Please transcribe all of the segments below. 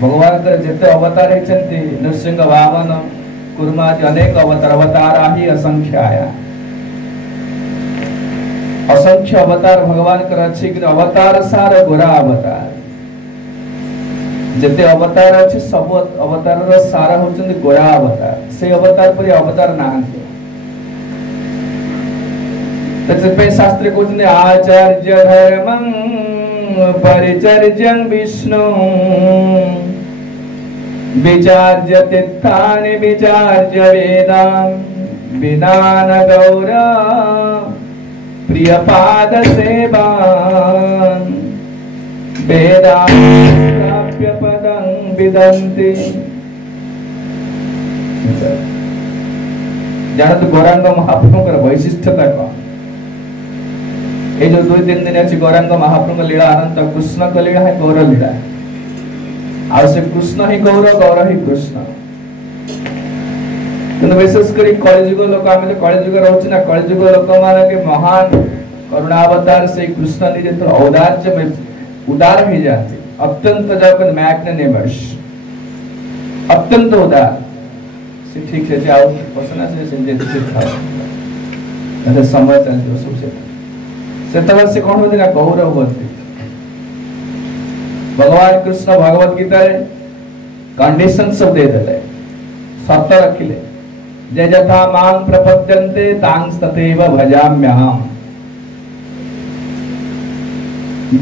भगवान के जिते अवतार होती नृसिंह वामन कुर्मा अनेक अवतार अवतारा ही असंख्य आया असंख्य अवतार भगवान कर अच्छी कि अवतार सार गोरा अवतार जिते अवतार अच्छी सब अवतार सारा होचंदी गोरा अवतार से अवतार पर अवतार नाहंती तत्पे शास्त्र कहते आचार्य धर्मं परिचर्यं विष्णु विचार्य तीर्थानि विचार्य वेदान् विनान गौर प्रिय पाद सेवान् वेदाप्य पदं विदन्ति जानत गौरांग महाप्रभुଙ୍କର वैशिष्ट्यता कौन ये जो 2-3 दिन अच्छी गौरांग महाप्रभु का लीला अनंत कृष्ण का लीला है गौर लीला और से कृष्ण ही गौर गौर ही कृष्ण किंतु विशेषकर कलिजुग लोक आम जो कलिजुग रोच ना कलिजुग लोक मान के महान करुणावतार से कृष्ण निजे तो औदार्य में उदार ही जाते अत्यंत जब मैग्नेनिमस अत्यंत उदार से ठीक से जाओ पसना से जे था ऐसे समय चल जो सबसे सेतवर से कौन होती ना गौरव होती भगवान कृष्ण भगवत गीता रे कंडीशन सब दे देले शर्त रखिले जे यथा मां प्रपद्यन्ते तांस तथैव भजाम्यहम्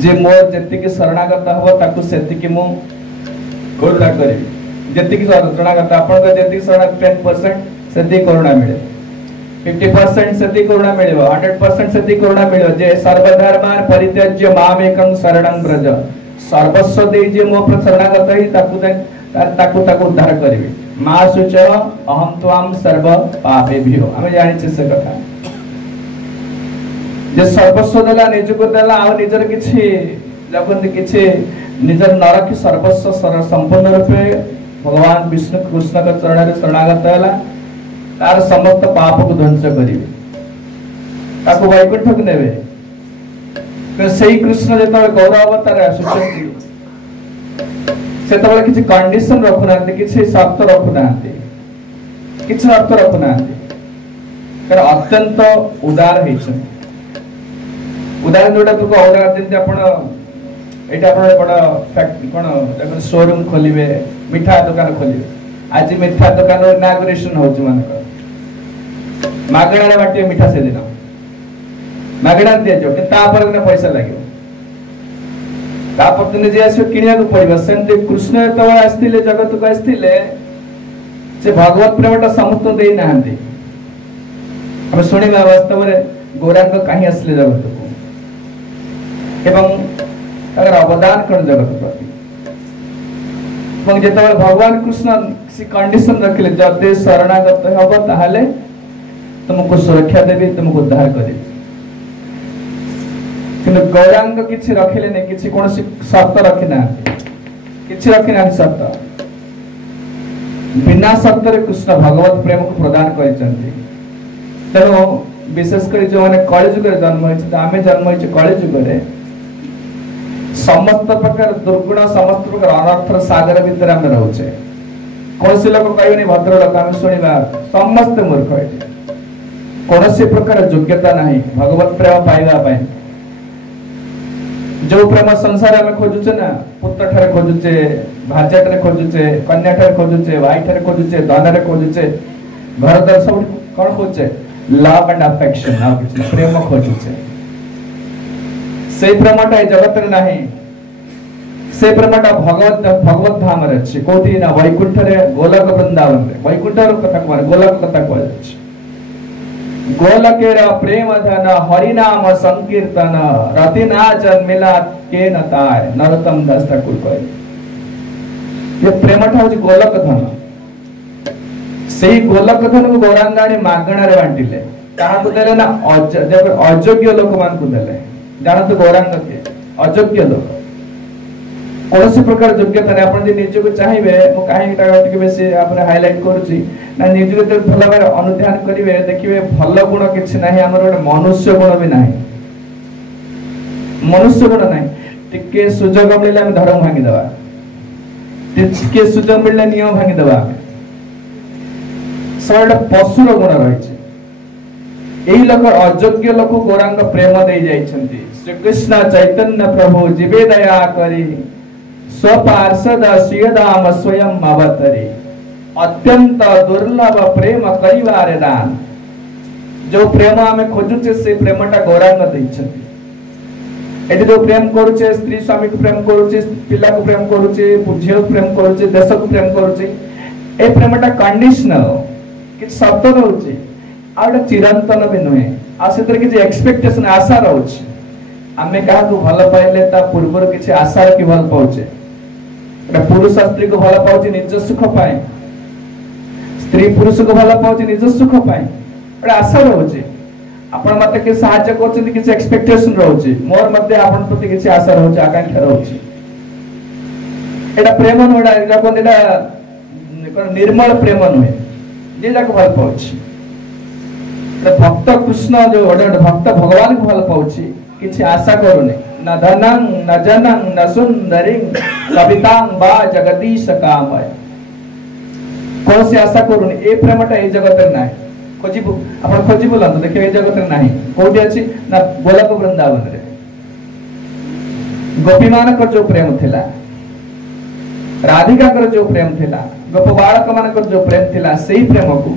जे मोर जति के शरणागत हबो ताकु सेति के मु करुणा करिवि जति के शरणागत आपन का जति शरणागत 10% सेति करुणा मिले 50% सेति करुणा मिलेबो 100% सेति करुणा मिलो जे सर्वधर्मान परित्यज्य मामेकं शरणं व्रज सर्वस्व दे जे मो पर शरणागत ही ताकु उद्धार करिवि मा सुच अहम त्वाम सर्व पापेभ्यो हमें जानि छै से कथा जे सर्वस्व देला निज को देला आ निजर किछि जबंत किछि निजर नरक सर्वस्व संपूर्ण रूपे भगवान विष्णु कृष्ण का चरण रे शरणागत होला तार समस्त पाप को ध्वंस करिवे ताको वैकुंठ को नेबे तो सही कृष्ण जेता गौरव अवतार आसुचंती सेतबले किछि कंडीशन रखुनांती किछि शर्त रखुनांती किछि शर्त रखुनांती कारण अत्यंत उदार हेछन उदाहरण जोटा तो औदार जेंति आपण एटा आपण बड फैक्ट कोन देखो शोरूम खोलिबे मिठा दुकान खोलिबे आज मिठा दुकान इनागुरेशन होछ मानक मागणा बाटे मिठा से दिन मागणा दिया जो कि ता पर ने पैसा लागियो ता पर दिन जे आसो किनिया को पड़िबो सेंते कृष्ण तो आस्तिले जगत को आस्तिले से भगवत प्रेमटा समस्त देई नाहंती हम सुनिबा वास्तव रे गौरांग काहे आसले जगत को एवं अगर अवदान कर जगत प्रति এবং যেতবে ভগবান কৃষ্ণ সি কন্ডিশন রাখিলে যদি শরণাগত হব তাহলে तुमको सुरक्षा देबी तुमको उद्धार करेबी किंतु गौरांग किछि रखिले नै किछि कोनसी शर्त रखिना किछि रखिना शर्त बिना शर्त रे कृष्ण भगवत प्रेम को प्रदान करिसंती तेनो विशेष कर जो माने कलि युग रे जन्म होइछ आमे जन्म होइछ कलि युग रे समस्त प्रकार दुर्गुण समस्त प्रकार अनर्थर सागर भीतर हम रहउछे कोनसी लोक कहबनी भद्र लोक हम सुनिबा समस्त मूर्ख है कोनसी प्रकार योग्यता नहीं भगवत प्रेम पाइबा पाए जो प्रेम संसार में खोजुचे ना पुत्र ठारे खोजुचे भाजा ठारे खोजुचे कन्या ठारे खोजुचे भाई ठारे खोजुचे धन रे खोजुचे घर द्वार सब कोन खोजुचे लव एंड अफेक्शन आ किछ प्रेम खोजुचे से प्रेमटा जगत रे नाही से प्रेमटा भगवत धाम रे अछि कोठी ना वैकुंठ रे गोलक वृंदावन रे वैकुंठ रो कथा कोन गोलक कथा कोन अछि गोलकेर प्रेम धन हरि नाम संकीर्तन रतिना जन्मिला के नताय नरोत्तम दास ठाकुर कहे ये प्रेम ठाउ गोलक धन सेही गोलक धन को गौरांगाणी मागणा रे बांटिले काहा को देले ना अयोग्य लोक मान को देले जानत गौरांग के अयोग्य लोक कोनसी प्रकार योग्यता नै आपण जे निज को चाहिबे मो काहे टिके बेसी आपने हाइलाइट करूची ना निज को भलो भाबे अनुध्यान करिवे देखिबे भलो गुण किछ नाही हमर ओटे मनुष्य गुण भी नाही मनुष्य गुण नाही टिके सुजोग मिले हम धर्म भांगी दवा ଟିକେ ସୁଯୋଗ ମିଳିଲେ ନିୟମ ଭାଙ୍ଗିଦେବା। ଗୋଟେ ପଶୁର ଗୁଣ ରହିଛି। ଏଇ ଲୋକ ଅଯୋଗ୍ୟ ଲୋକ ଗୌରାଙ୍ଗ ପ୍ରେମ ଦେଇ ଯାଇଛନ୍ତି। ଶ୍ରୀକୃଷ୍ଣ ଚୈତନ୍ୟ ପ୍ରଭୁ ଯିବେ ଦୟା କରି स्वपार्षद श्रीधाम स्वयं अवतरे अत्यंत दुर्लभ प्रेम करिवार दान। जो प्रेम आमे खोजुचे से प्रेमटा गौरांग दैछथि। एटी जो प्रेम करूचे स्त्री स्वामी को प्रेम करूचे, पिला को प्रेम करूचे, झियो को प्रेम करूचे, देश को प्रेम करूचे, ए प्रेमटा कंडीशनल कि शब्द रहउचे आउट चिरंतन भी नुहे आ सेतर कि एक्सपेक्टेशन आशा रहउचे। आमे काहा को भल पाइले ता पूर्वर किछि आशा कि भल पाउचे। पुरुष स्त्री को भल पाउचे निज सुख पाए, स्त्री पुरुष को भल पाउचे निज सुख पाए, आशा रहउचे। आपण मते के सहायता करछन कि एक्सपेक्टेशन रहउचे, मोर मध्ये आपण प्रति कि आशा रहउचे, आकांक्षा रहउचे। एटा प्रेम नोडा एटा कोन एटा निर्मल प्रेम नुहे जे जाको भल पाउचे। भक्त कृष्ण जो भक्त भगवान को भल पाउचे किछि आशा करूने न धनं न जनं न सुंदरिं कवितां बा जगदीश कामय। कौन से आशा करूने ए प्रेमटा ए जगत रे नाही। खोजिबु आपण खोजि बोलंत देखिए ए जगत रे नाही। कोठी अछि ना गोलक वृंदावन रे गोपी मानकर जो प्रेम थिला, राधिका कर जो प्रेम थिला, गोप बालक मानकर जो प्रेम थिला, सेही प्रेम को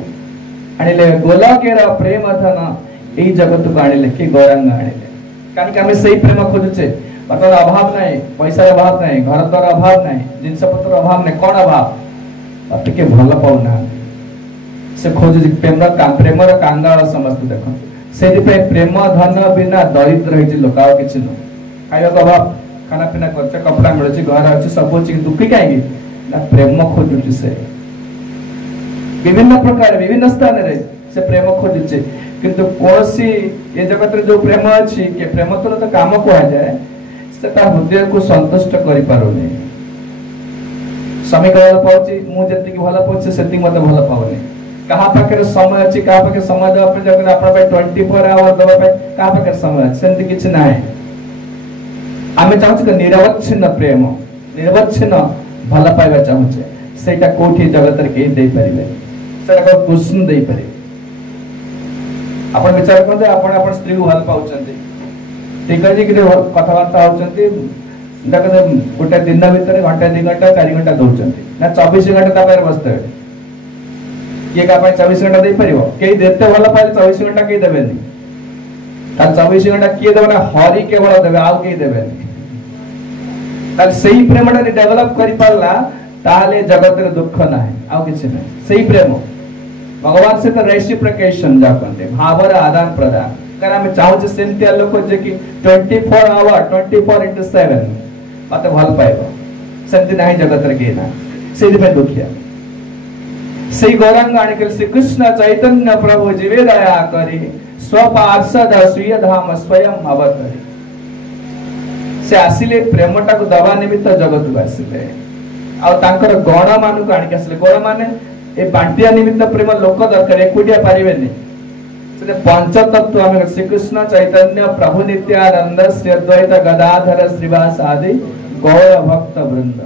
आनिले गोलकेर प्रेम धन ए जगत को आनिले कि गौरांग आनिले। कारण आम से प्रेम खोजुचे, बर्तमान अभाव नहीं, पैसा अभाव नहीं, घर द्वार अभाव नहीं, जिनस पत्र अभाव नहीं, कौन अभाव टे भल पाऊना से खोजु प्रेमर कांगाल समस्त देख से प्रेम धन बिना दरिद्र होती लोक आ कि खावा अभाव, खाना पीना खर्च, कपड़ा मिलूँ, घर अच्छे सब अच्छी, दुखी कहीं प्रेम खोजुची से विभिन्न प्रकार विभिन्न स्थान रे से प्रेम खोजुचे। किंतु कोसी ये जगत रे जो प्रेम अछि के प्रेम तो काम को आ जाए सेटा हृदय को संतुष्ट करि पारोनी। समय भल पाउची मु जति कि भल पाउची सेति मते भल पाउनी। कहा पाखे समय अछि, कहा पाखे समय देबा पे जगत आपन पे 24 आवर देबा पे कहा पाखे समय अछि सेति किछ नाही। आमे चाहू कि निरवच्छिन्न प्रेम, निरवच्छिन्न भल पाइबा चाहू सेटा कोठी जगत रे के दे परिबे, सेटा कृष्ण दे परिबे। आपण विचार करते आपण स्त्री को भल पाउचंती ठीक अछि कि कथावार्ता होचंती देखते गोटे दिन भीतर घंटा 2 घंटा 4 घंटा दउचंती ना 24 घंटा ता पर बसते ये का 24 घंटा दे परिबो केई देते भल पाइले 24 घंटा केई देबेनी ता 24 घंटा किए देबे ना हरि केवल देबे आउ केई देबेनी ताल सेही प्रेमटा डेवलप करि पारला ताले जगत रे दुख नाही आउ किछ नाही। सेही प्रेम भगवान से तो रेसिप्रोकेशन जाकंते भावर आदान प्रदान कारण हम चाहू सेमती लोक जे कि 24 आवर 24/7 मते भल पाइबो सेमती नाही जगत रे के ना सेहि पे दुखिया सेही गौरांग आनिकल श्री कृष्ण चैतन्य प्रभु जीवे दया करी स्वपार्षद श्रीधाम स्वयं अवतरी से आसिले प्रेमटा को दबा निमित्त जगत को आसिले आ तांकर गण मानु को आनिक आसिले। गण माने ए बांटिया निमित्त प्रेम लोक दरकार एकुटिया पारिबेनी से पंच तत्व हम श्री कृष्ण चैतन्य प्रभु नित्यानंद श्री अद्वैत गदाधर श्रीवास आदि गौर भक्त वृंद।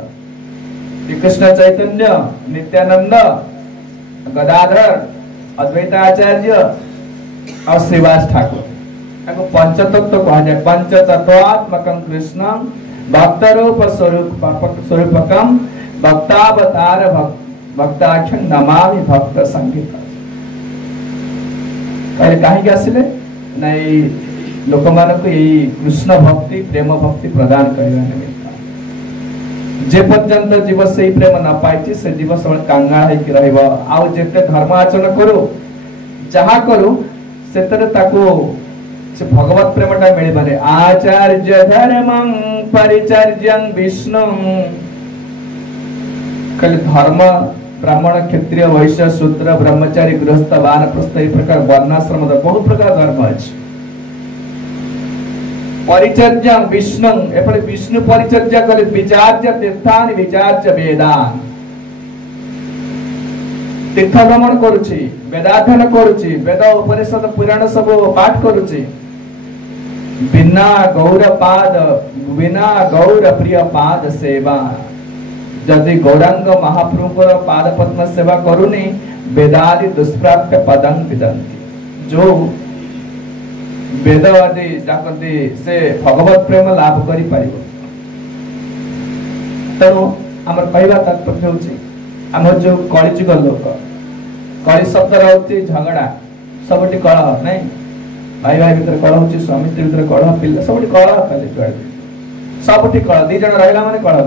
श्री कृष्ण चैतन्य नित्यानंद गदाधर अद्वैत आचार्य और श्रीवास ठाकुर ताको पंच तत्व कहा जाए। पंच तत्वात्मकं कृष्णं भक्त रूप स्वरूपकं भक्तावतार भक्ताख्यं नमामि भक्त संगीत। कहले काहे के आसिले नाही लोक मानको एई कृष्ण भक्ति प्रेम भक्ति प्रदान करबा निमित्त जे पर्यंत जीव सेही प्रेम न पाइछि से जीव सब कांगा है कि रहबो आ जेते धर्म आचरण करू जहा करू सेतरे ताको से भगवत प्रेमटा मिली माने आचार्य धर्मं परिचर्यं विष्णु कल धर्म ब्राह्मण क्षत्रिय वैश्य शूद्र ब्रह्मचारी गृहस्थ वानप्रस्थ ए प्रकार वर्णाश्रम बहुत प्रकार धर्म अछि। परिचर्या विष्णु एपरे विष्णु परिचर्या कले विचार्य तीर्थानि विचार्य वेदान तीर्थ भ्रमण करूछि वेदाध्ययन करूछि वेद उपनिषद पुराण सब पाठ करूछि बिना गौर प्रिय पाद सेवा जदि गौरांग महाप्रभु पाद पद्म सेवा करूनी वेदादि दुष्प्राप्य पदं विदन्ति। जो वेद आदि जाकती से भगवत प्रेम लाभ करि पारिबो। तेणु आमर कहवा तात्पर्य होची आम जो कलिजुग लोक कलि शब्द रहउची झगड़ा सबटी कलह नहीं भाई भाई भीतर कलह होची स्वामी स्त्री भीतर कलह पिल्ला सबटी कलह खाली जुआड़ सबटी कलह दी जण रहला माने कलह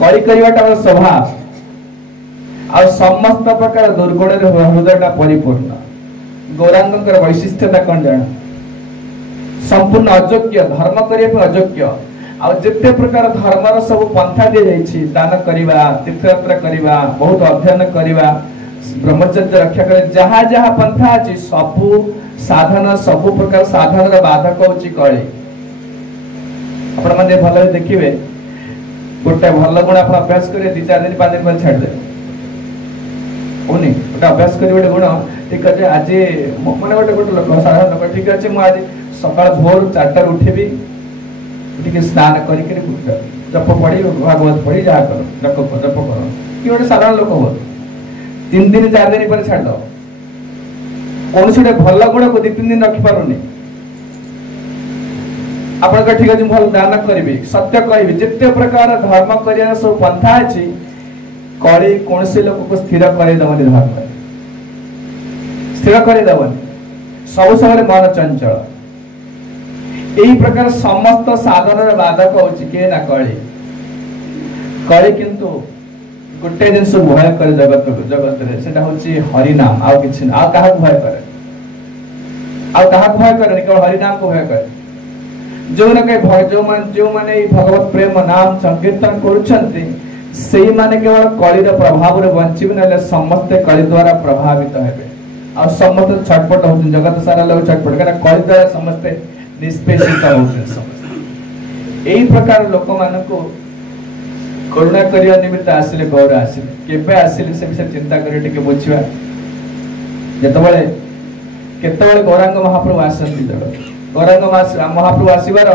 करी करिवाटा स्वभाव आ समस्त प्रकार दुर्गुण हृदयटा परिपूर्ण। गौरांगकर वैशिष्ट्यता कौन जान संपूर्ण अयोग्य धर्म करने अयोग्य आ जिते प्रकार धर्मर सब पंथा दि जाइछि दान करिवा तीर्थयात्रा करिवा बहुत अध्ययन करिवा ब्रह्मचर्य रक्षा करे जहाँ जहाँ पंथा अछि सबु साधन सबु प्रकार साधन बाधक होछि कळी। आपण माने भले देखिबे गोटे भल गुण आप अभ्यास करे 2-4 दिन 5 दिन बाद छाड़ दे ओनी गोटे अभ्यास करी गोटे गुण ठीक अच्छे आज मैंने गोटे गोटे लोक साधारण लोक ठीक अच्छे मुझे आज सकाल भोर 4टा उठेबी टी स्नान कर जप पढ़ी भागवत पढ़ी जहाँ कर जप कर कि गोटे साधारण लोक हो 3 दिन 4 दिन पर छाड़ दो कौन से भल गुण को 2-3 दिन रखिपारुनी आपन ठीक अच्छे भल दान करी सत्य कहि जिते प्रकार धर्म कर सब पंथा अच्छी कली कौन से लोक को स्थिर करदेवनी धर्म स्थिर करदेवनी सब समय मन चंचल यही प्रकार समस्त साधन बाधक होची के ना कली कली किंतु गोटे जिनस भय करे जगत रे सेटा होची हरि नाम आ किछि आ काहा भय करे आ काहा भय करे केवल हरि नाम को भय करे जो न के भय जो माने भगवत प्रेम नाम संकीर्तन करूछंती सेही माने केवल कलिर प्रभाव रे बंचिबे नले समस्त कलि द्वारा प्रभावित हेबे आ समस्त छटपट हो जगत सारा लोग छटपट करे कलि द्वारा समस्त निष्पेषित होते समस्त एही प्रकार लोक मान को करुणा करिया निमित्त आसिले गौर आसिले केबे आसिले से विषय चिंता करे टिके बुझिबा जेतबेले केतबेले गौरांग महाप्रभु आसंती जगत गौरांग महाप्रभु आसीबार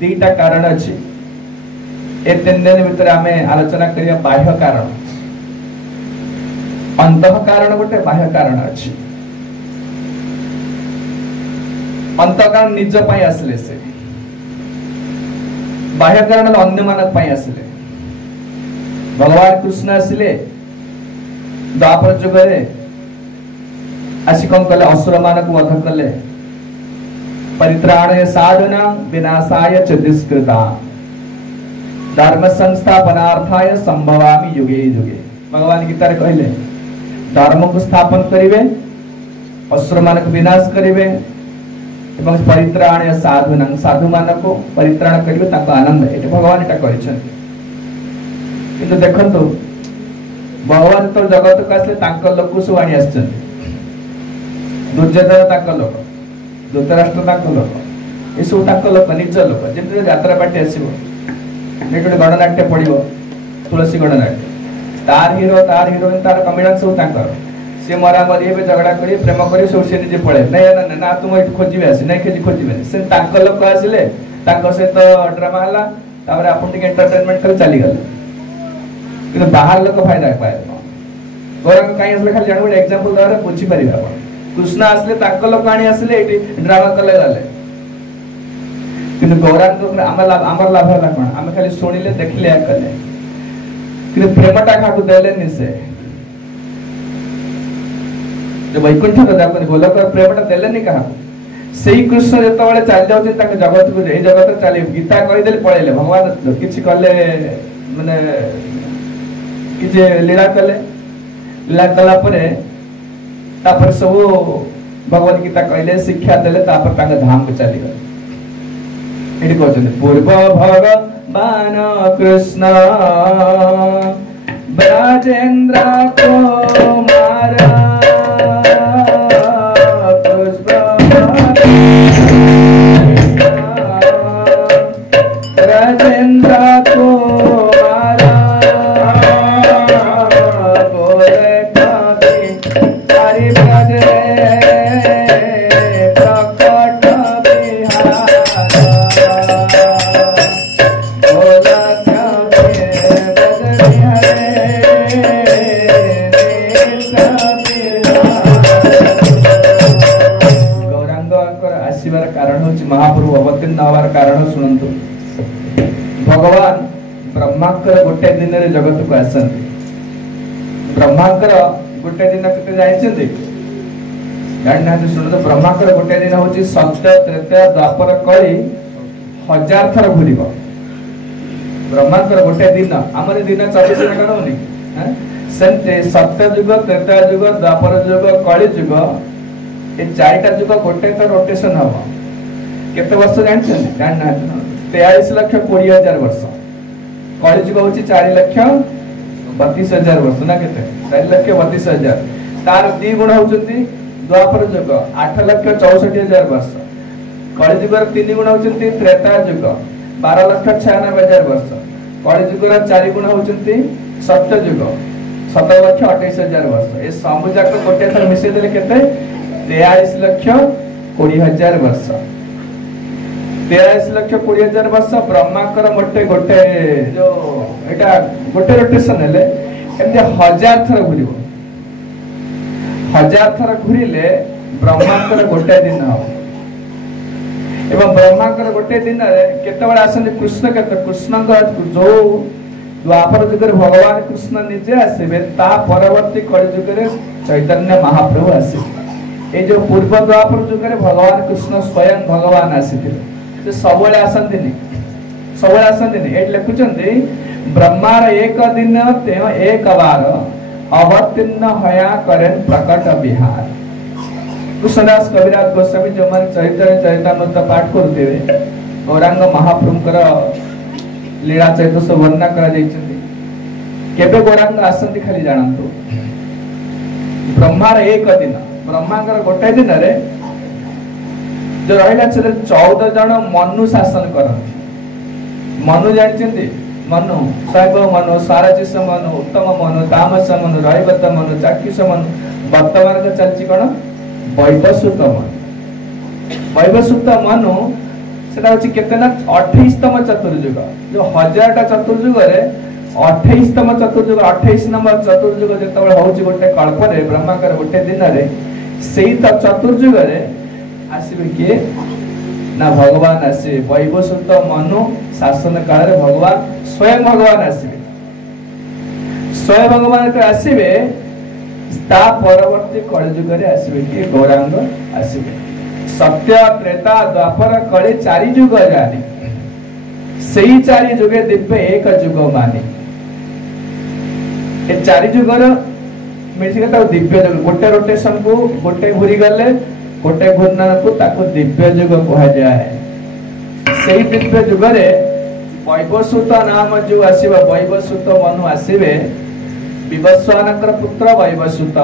दीटा कारण अछि ए 3 दिन भीतर आमे आलोचना करिया बाह्य कारण अंतः कारण गोटे बाह्य कारण अछि अंतः कारण निज पई आसले से बाह्य कारण अन्य मानक पई आसले भगवान कृष्ण आसले द्वापर युग रे आसी कौन कले असुर मानक वध कले परित्राणाय साधुना विनाशाय च दुष्कृता धर्म संस्थापनार्थाय संभवामि युगे युगे भगवान गीता रे कहले धर्म को स्थापन करिवे असुर मानक विनाश करिवे एवं परित्राणाय साधुना साधु मानक परित्राण करिवे ताको आनंद एटे भगवान एटा कहिछन किंतु देखंतु भगवान तो जगत को आसले तांक लोक सु आनी आछन दुर्योधन तांक लोक धृतराष्ट्र तांक लोक ए सब तांक लोक निज लोक जेते यात्रा पार्टी आसीबो नेटो गणनाट्य पड़िबो तुलसी गणनाट्य तार हीरोइन तार कॉम्बिनेशन सब तांकर से मरा मरी हेबे झगड़ा करी प्रेम करी सब से निजे पळे नै ना तुम एठ खोजिबे आसी नै खोजिबे से तांक लोक आसिले तांक से तो ड्रामा हला तापर आपन टिके एंटरटेनमेंट कर चली गले किंतु बाहर लोक फायदा पाए गौरंग काई असले खाली जानबो एग्जांपल द्वारा पूछि परिबा कृष्ण आसले तांक लोक आनी आसले एटी ड्रामा कले गले किंतु गौरांग तो आमर लाभ हला कोन आमे खाली सुनिले देखले आ कले किंतु प्रेमटा खाकु देलेनी से जो वैकुंठ कदा कोन गोलक प्रेमटा देलेनी कहा सेही कृष्ण जत बळे चल जाउते ताके जगत को ए जगत चली गीता कहि देले पळेले भगवान किछि कले माने किजे लीला कला परे तापर सब भगवत गीता कहले शिक्षा देले तापर ताके धाम को चली गले एटी कहछन पूर्व भगवान कृष्ण ब्रजेंद्र कुमार ब्रजेंद्र कुमार हरि ब्रज प्रकट बिहार ब्रह्मांकर गोटे दिन रे जगत को आसंती ब्रह्मांकर गोटे दिन केते जाइछन्ती जान शुणु तो ब्रह्मांकर गोटे दिन हूँ सत्य त्रेता द्वापर कली 1000 थर घूर ब्रह्मांकर गोटे दिन आम दिन 24 घंटा होनी सेमते सत्य जुग त्रेता जुग द्वापर जुग कली जुग ये 4टा जुग गोटे थर रोटेशन हम केते वर्ष जानते 43,20,000 वर्ष कली जुग हूँ 4,32,000 वर्ष ना केते 4,32,000 तार 2 गुण होचंती द्वापर जुग 8,64,000 वर्ष कली जुगर 3 गुण होचंती त्रेता जुग 12,96,000 वर्ष कली जुगर 4 गुण होचंती सत्य जुग 17,28,000 वर्ष ए समुजाक गोटे थर मिसे देले केते 43,20,000 वर्ष 43,20,000 वर्ष ब्रह्मांकर मोटे गोटे जो एटा गोटे रोटेशन हेले एमते 1000 थर घुरिबो 1000 थर घुरिले ब्रह्मांकर गोटे दिन हो एवं ब्रह्मांकर गोटे दिन रे केते बडा आसन कृष्ण केते कृष्ण जो द्वापर जुग रे भगवान कृष्ण निजे आसीबे ता परवर्ती कली जुग रे चैतन्य महाप्रभु आसीबे ए जो पूर्व द्वापर जुग रे भगवान कृष्ण स्वयं भगवान आसीथिले से सबले आसंतिनी ए लिखुचंती ब्रह्मार एक दिन ते एक बार अवतीर्ण हया करें प्रकट विहार कृष्णदास कविराज गोस्वामी जो माने चैतन्य चरितामृत पाठ करते गौरांग महाप्रभुकर लीला चैतस वर्णना करा जाइछन्ती केबे गौरांग आसंती खाली जानंतु ब्रह्मार एक दिन ब्रह्मांकर गोटे दिन रे जो रहिला से 14 जन मनु शासन करନ୍ତି मनु जानछन्ती मनु साइब मनु साराचिस मनु उत्तम मनु तामस मनु रहिबत मनु चाक्षुष मनु वर्तमान का चलची कोन वैवस्वत मनु सेटा होची केतना 28तम चतुर्युग जो 1000 टा चतुर्युग रे 28तम चतुर्युग 28 नंबर चतुर्युग जेतबे होची गोटे कल्प रे ब्रह्मांकर गोटे दिन रे सेही त चतुर्युग रे आसीबे के ना भगवान आसे वैवस्वत मनु शासन काल रे भगवान स्वयं भगवान आसीबे स्वयं भगवान के आसीबे ता परवर्ती कलिजुग रे आसीबे के गौरांग आसीबे सत्य त्रेता द्वापर कली 4 जुग जानी सेही 4 जुगे दिव्य एक जुग माने ए 4 जुगर मिलि के दिव्य जुग गोटे रोटेशन को गोटे घुरी गले गोटे घूर्णन को ताको दिव्य जुग कहा जाए सेही दिव्य जुग रे वैवस्वत नाम जो आसीबा वैवस्वत मनु आसीबे विवस्वानकर पुत्र वैवस्वत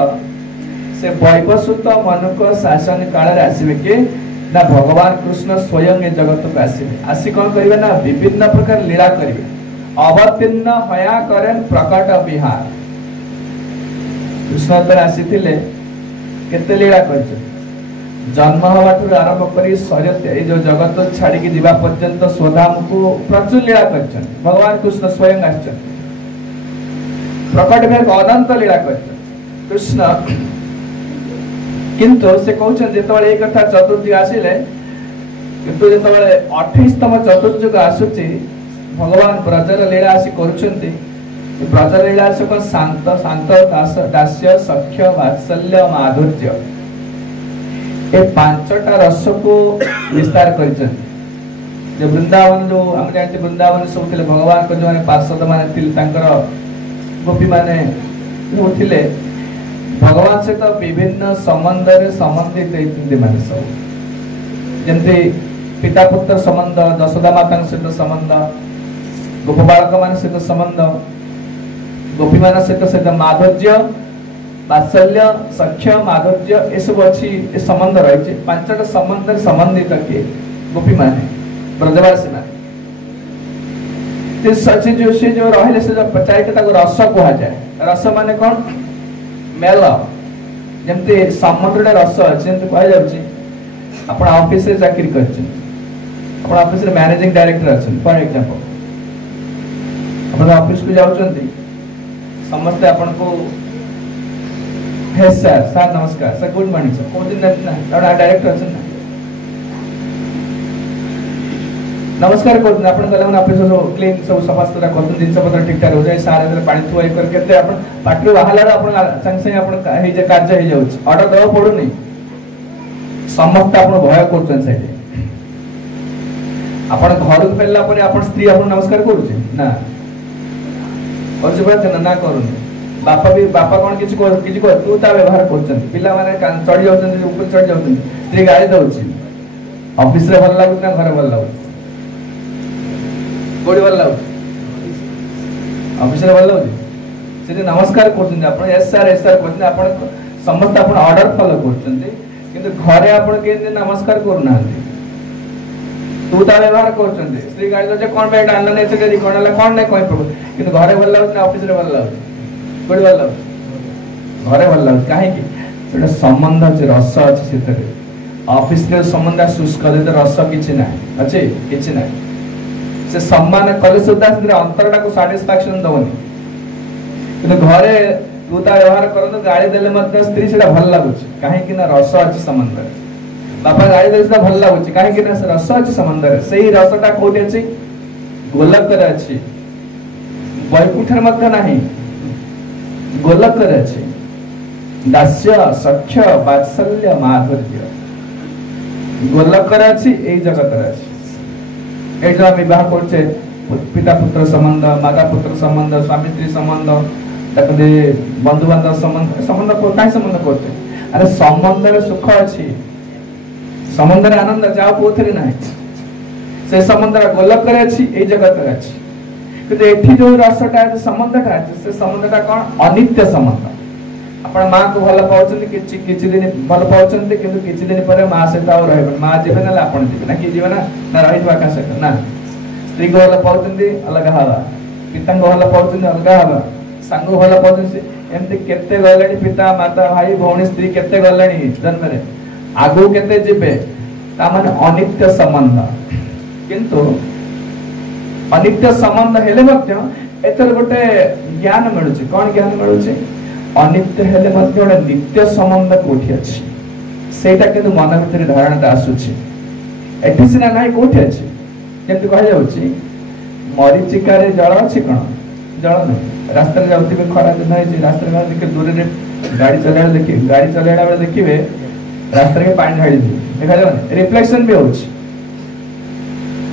से वैवस्वत मनु को शासन काल रे आसीबे के ना भगवान कृष्ण स्वयं ए जगत को आसीबे आसी कोन करिवे ना विभिन्न प्रकार लीला करिवे अवतीर्ण हया करेन प्रकट विहार कृष्ण तर आसीथिले केते लीला करछ जन्म हवाठू आरंभ करी शरीर ए जो जगत छाड़ी की दिवा पर्यंत स्वधाम को प्रचुर लीला करछन भगवान कृष्ण स्वयं आछन प्रकट में अनंत लीला करछन कृष्ण किंतु से कहउछन जेतबळे एक कथा चतुर्युग आसीले किंतु जेतबळे 28तम चतुर्युग आसुची भगवान ब्रजर लीला आसी करूछन्ती ब्रजर लीला से को शांत शांत दास्य सख्य वात्सल्य माधुर्य ए 5टा रस को विस्तार करिछन जे वृंदावन जो हम जानते वृंदावन सब थिले भगवान को जो माने पार्षद माने थिले तांकर गोपी माने होथिले भगवान से तो विभिन्न संबंध रे संबंधित हेतिले माने सब जंते पिता पुत्र संबंध यशोदा माता से संबंध गोप बालक मान से संबंध गोपी मान से माधुर्य वात्सल्य सख्य माधुर्य ए सब अछि ए संबंध रहिছে 5टा संबंध संबंधित के गोपी माने ब्रजवासी माने ते सच्ची जो से जो रहले से जो पचाई के ताको रस कहा जाए रस माने कोन मेल जेमते समुद्र रस अछि जेमते कहा जाउची आपण ऑफिस रे चाकरी करछि आपण ऑफिस रे मैनेजिंग डायरेक्टर अछि फॉर एग्जांपल आपण ऑफिस को जाउचंती समस्त आपण को Yes sir, sir namaskar. Sir good morning sir. Kodi na na. Our director sir na. नमस्कार करते आपण गले ऑफिस सब क्लीन सब सफा सुतरा करते जिनस पत्र ठीक ठाक हो जाए सारे पानी थुआ कर केते आपण पाटरू बाहला आपण संग संग आपण हे जे कार्य हे जाउछ ऑर्डर दवा पडू नहीं समस्त आपण भय करछन सेठी आपण घर को फेरला परे आपण स्त्री आपण नमस्कार करूछे ना और जे बात ना करू बापा कौन किसी को तू ता व्यवहार करछन पिला माने चढ़ी जाउछन ऊपर चढ़ी जाउछन स्त्री गाड़ी दउछि ऑफिस रे भल लागु ना घर भल लागु कोडी भल लागु ऑफिस रे भल लागु से नमस्कार करछन आपण एसआर करछन आपण समस्त आपण ऑर्डर फॉलो करछन किंतु घरे आपण के नमस्कार करूना तू ता व्यवहार करछन स्त्री गाड़ी जे कोन बेटा आनला नै से कोन ला कोन नै कोइ प्रभु किंतु घरे भल लागु ना ऑफिस रे भल लागु कोडी भल लागु घरे भल लागु काहे कि एटा संबंध अछि रस अछि सेतरे ऑफिस रे संबंध शुष्क दे रस किछि नै अछि किछि नै से सम्मान कले सुद्धा से अंतरटा को सैटिस्फैक्शन दवनी किंतु घरे तू ता व्यवहार करन गाड़ी देले मत स्त्री सेटा भल लागुछि काहे कि ना रस अछि संबंध बापा गाड़ी देले सेटा भल लागुछि काहे कि ना से रस अछि संबंध सेही रसटा कोठी अछि गोलक करे अछि वैकुंठर मध्य नाही गोलक करे अछि दास्य सख्य वात्सल्य माधुर्य गोलक करे अछि एई जगत रे अछि एटा विवाह करछे पिता पुत्र संबंध माता पुत्र संबंध स्वामी स्त्री संबंध तकदे बंधु बांधव संबंध को काय संबंध करछे अरे संबंध रे सुख अछि संबंध रे आनंद जाओ कोथरे नाही से संबंध रे गोलक करे अछि ए जगत रे अछि किंतु एठी जो रसटा संबंधटा अछि से संबंधटा कोन अनित्य संबंध आपण मां को भल पाउछन किछि दिन भल पाउछन किंतु किछि दिन पर मां से ताव रहबन मां जेबे ना आपण जेबे ना कि जेबे ना रहित आकाश ना स्त्री को भल पाउछन अलग हवा पिता को भल पाउछन अलग हवा संग भल पाउछन एमते केते गलेनी पिता माता भाई भौणी स्त्री केते गलेनी जन्म रे आगु केते जेबे ता माने अनित्य संबंध किंतु अनित्य संबंध हेले मध्य एतर गोटे ज्ञान मिलुची कोन ज्ञान मिलुची अनित्य हेले मध्य गोटे नित्य संबंध कोठी अछि सेटा किंतु मन भीतर धारणाटा आसुची एठी सिना नाही कोठी अछि केमति कह जाउची मरीचिका रे जल अछि कोन जल नै रास्ता रे जाउतिबे खरा दिन है रास्ता रे देखे दूर रे गाड़ी चलेला बेले देखिबे रास्ता रे पानी ढाळी दे देखा जाउ रिफ्लेक्शन भी होछि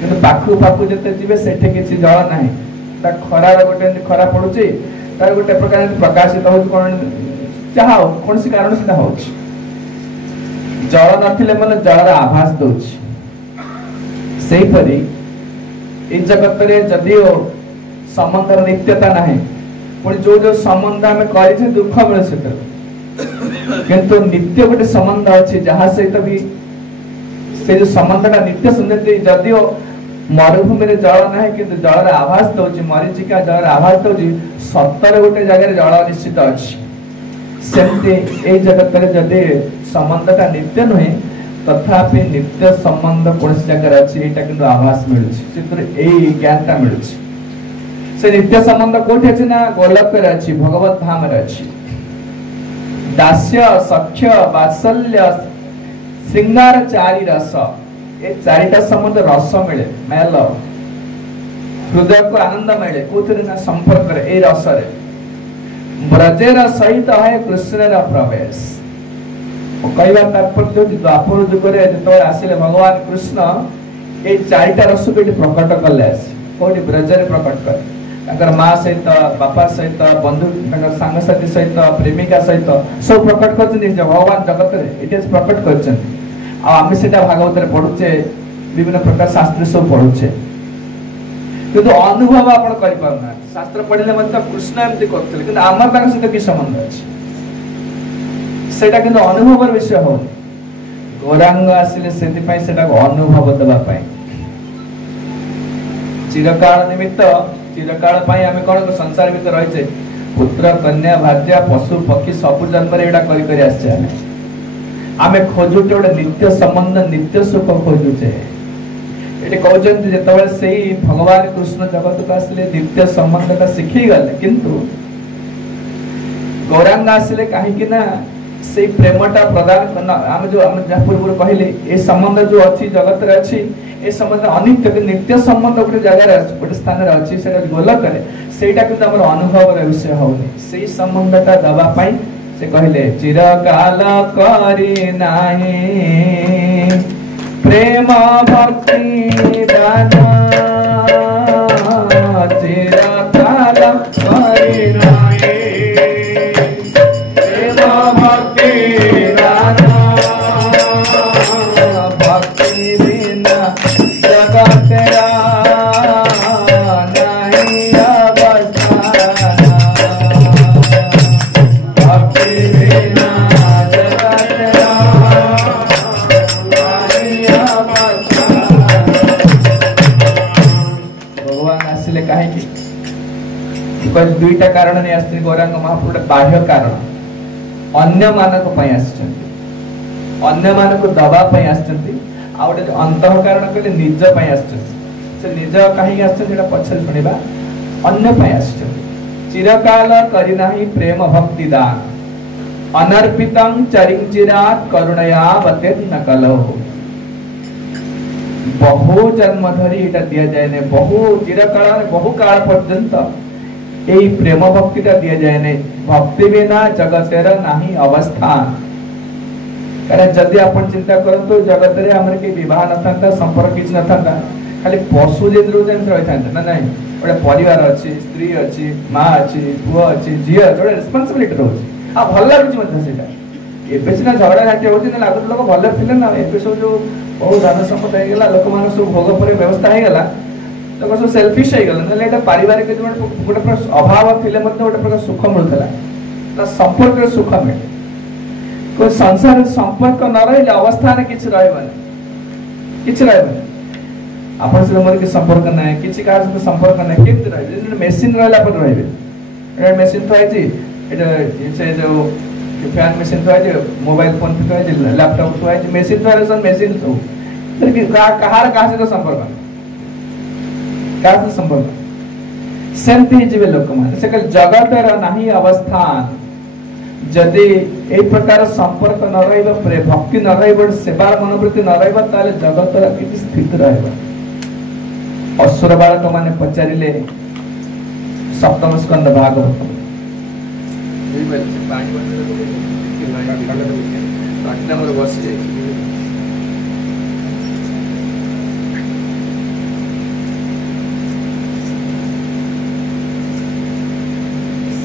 किंतु पाखु जते जिबे सेठे किछि जल नाही ता खरा रे गोटे खरा पडुची तार गोटे प्रकार प्रकाशित हो कोन चाहा कोन सी कारण से हो जल नथिले मन जलर आभास दोछि सेही परी इ जगत रे जदियो संबंधर नित्यता नाही पुणी जो संबंध हमें करि दुख मिले सेटा किंतु नित्य गोटे संबंध अछि जहा सहित भी से जो संबंधटा नित्य सुनते जदियो मरुभूमि रे जल नाही किंतु जलर आभास दोछि मरीचिका जलर आभास दोछि सत्तर गोटे जगह जल निश्चित अछि सेमते ए जगत रे जदि संबंधटा नित्य नहे तथापि नित्य संबंध कोनस जगह अछि एटा किंतु आभास मिलुछि चित्र एई ज्ञानटा मिलुछि से नित्य संबंध कोठी अछि ना गोलक रे अछि भगवत धाम रे अछि दास्य सख्य वात्सल्य श्रृंगार चारि रस ए चारिटा संबंध रस मिले मेल हृदय को आनंद मिले कोथरे ना संपर्क रे ए रस रे ब्रजेर सहित है कृष्ण रा प्रवेश ओ कहवा तात्पर्य द्वापर युग रे जतोर आसिले भगवान कृष्ण ए चारिटा रस को प्रकट करले कोठी ब्रजेर प्रकट कर अगर मां सहित बापा सहित बंधु संग साथी सहित प्रेमिका सहित सब प्रकट करछन भगवान जगत रे इटे प्रकट करछन आ आमे सेटा भागवत रे पढुचे विभिन्न प्रकार शास्त्र सब पढुचे किंतु अनुभव आपण करि पाउना शास्त्र पढिले मतलब कृष्ण एमति करथले किंतु आमर ताक सहित की संबंध अछि सेटा किंतु अनुभवर विषय हो गौरांग आसिले सेति पई सेटा अनुभव दबा पई चिरकाल निमित्त चिरकाल पई आमे कोन संसार भीतर रहिचे पुत्र कन्या भार्या पशु पक्षी सब जन्म रे एडा करि करि आछे आमे खोजुटे ओडे नित्य संबंध नित्य सुख खोजुचे एटे कहउचन जेतबे सेही भगवान कृष्ण जगत को आसिले नित्य संबंधटा सिखि गले किंतु गौरांग आसिले काहे कि ना से प्रेमटा प्रदान करना आमे जो हम पूर्व कहले ए संबंध जो अछि जगत रे अछि ए संबंध अनित्य नित्य संबंध गोटे जगह गोटे स्थान अच्छी से गोलक सेटा कि अनुभव विषय होनी से संबंधटा दवाई से कहले चिरकाल करी नाही प्रेम भक्ति दान चिरकाल करी नाही प्रेम भक्ति दान भक्ति बिना जगत दुईटा कारण नहीं आसते गौरांग महाप्रभु बाह्य कारण अन्य मानक पई आछन अन्य मानक दबा पई आछन आ गोटे अंतः कारण कहले निज पई आछन से निज काहे आछन सेटा पछल सुनिबा अन्य पई आछन चिरकाल करि नाही प्रेम भक्ति दान अनर्पितं चरिंचिरात करुणया बतेन कलहो बहु जन्म धरी एटा दिया जाय ने बहु चिरकाल बहु काल पर्यंत यही प्रेम भक्ति का दिया जाए नहीं भक्ति बिना जगतेर नहीं अवस्थान कारण जदि आपण चिंता करूँ तो जगत रे हमर के विवाह न था संपर्क किछ न था खाली पशु जे रही था ना नहीं गोटे परिवार अच्छी स्त्री अच्छी माँ अच्छी पुआ अच्छी झील गोटे रेस्पॉन्सिबिलिटी रोचे आ भल लगुच एबे सीना झगड़ा झाटी होची ना आगु लोक भल थिले ना एबे सब जो बहुत धन संपद हो गला लोक मान सब भोग पर व्यवस्था हो गला तो सब सेल्फिश हो गला ना एटा पारिवारिक गोटे प्रकार अभाव थिले मते गोटे प्रकार सुख मिलथला ता संपर्क रे सुख मिले कोई संसार संपर्क न रहिले अवस्था ने किछ रहबनी किछ रहबनी आपण से मोर के संपर्क नै किछ कार से संपर्क नै केत रहबे मेसिन रहला पर रहबे ए मेसिन तो आइछि एटा से जो फैन मशीन तो है मोबाइल फोन तो है लैपटॉप तो है मशीन तो है मशीन तो फिर कि कहार से तो संपर्क कहार से संपर्क सेमती जीवे लोक मान से कल जगत र नाही अवस्थान जदि ए प्रकार संपर्क न रहइबा प्रेम भक्ति न रहइबा सेवा मनोवृत्ति न रहइबा ताले जगत र किछि स्थित रहइबा असुर बालक माने पचारिले सप्तम स्कंद भागवत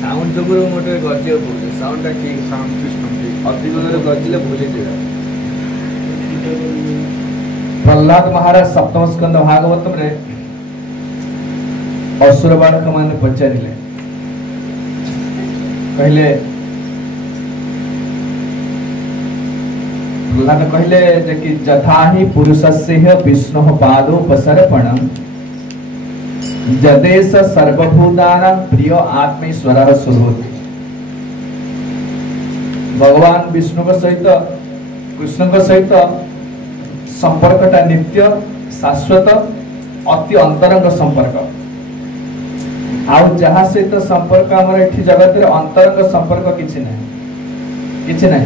साउंड जो मोटे गजिया बोले साउंड ठीक साउंड सिस्टम ठीक अधिक गजिले भूली जाए प्रहलाद महाराज सप्तम स्कंद भागवतम रे असुर बालक माने पचारिले कहले प्रहलाद कहले जे कि जथा ही पुरुषस्य विष्णुः पादोपसर्पणं जदेश सर्वभूतानां प्रिय आत्मेश्वरः सुहृत् भगवान विष्णु के सहित कृष्ण के सहित संपर्कटा नित्य शाश्वत अति अंतरंग संपर्क आउ जहाँ सहित संपर्क हमर एठी जगत रे अंतरंग संपर्क किछि नै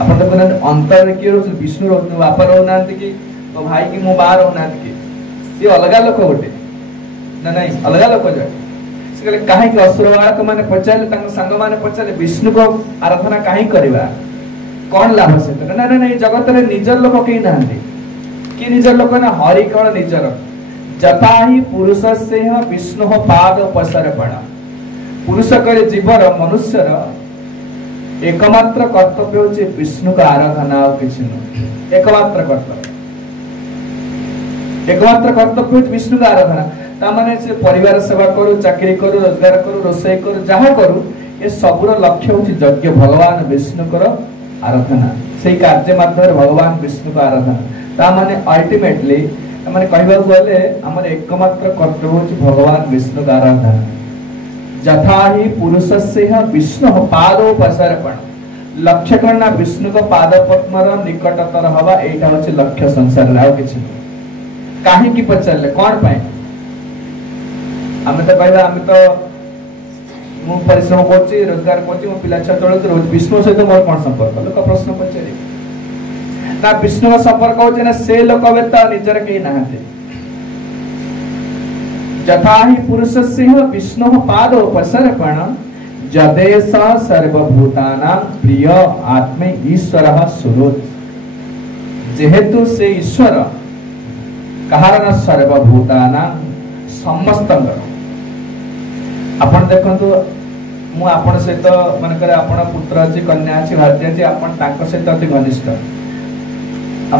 अपन तो कहन अंतर के रो विष्णु रो बापा रो नांत की तो भाई की मो बा रो नांत की ये अलगा लोक गोटे ना नहीं अलगा लोक जो से कहले काहे कि असुर बालक माने पचाले तंग संग माने पचाले विष्णु को आराधना काहे करबा कोन लाभ से ना ना नहीं जगत रे निजर लोक के नांती कि निजर लोक ना हरि केवल निजर जथा ही पुरुषस्य विष्णु पाद उपसर्पण पुरुष करे जीवर मनुष्यर एकमात्र कर्तव्य होचे विष्णु का आराधना और किछ न एकमात्र कर्तव्य होचे विष्णु का आराधना ता माने से परिवार सेवा करू चाकरी करू रोजगार करू रोसई करू जहा करू ये सबुर लक्ष्य होचे यज्ञ भगवान विष्णु कर आराधना सेही कार्य माध्यम भगवान विष्णु का आराधना ता माने अल्टीमेटली माने कहबा गले हमर एकमात्र कर्तव्य होचे भगवान विष्णु का आराधना जथा ही पुरुषस्य विष्णु पादोपसर्पण लक्ष्य करना विष्णु को पाद पद्म र निकटतर हवा एटा होचे लक्ष्य संसार राव किछि काहे की पचले कोन पाए हमें तो कहबा हमें तो मु परिश्रम करछि रोजगार करछि मो पिला छा चलत रोज विष्णु सहित मोर कोन संपर्क लोक प्रश्न पचरे ना विष्णु संपर्क होचे ना से लोक व्यत निजर के नाहते जथा ही पुरुष सिंह विष्णु पाद उपसर्पण जदेश सर्वभूतानां प्रिय आत्मे ईश्वरः सुरोत जेहेतु से ईश्वर कहार सर्वभूतानां समस्त आपण देखंतु मु आपण सहित मन करे आपण पुत्र अछि कन्या अछि भार्या अछि आपण तांको सहित अति घनिष्ठ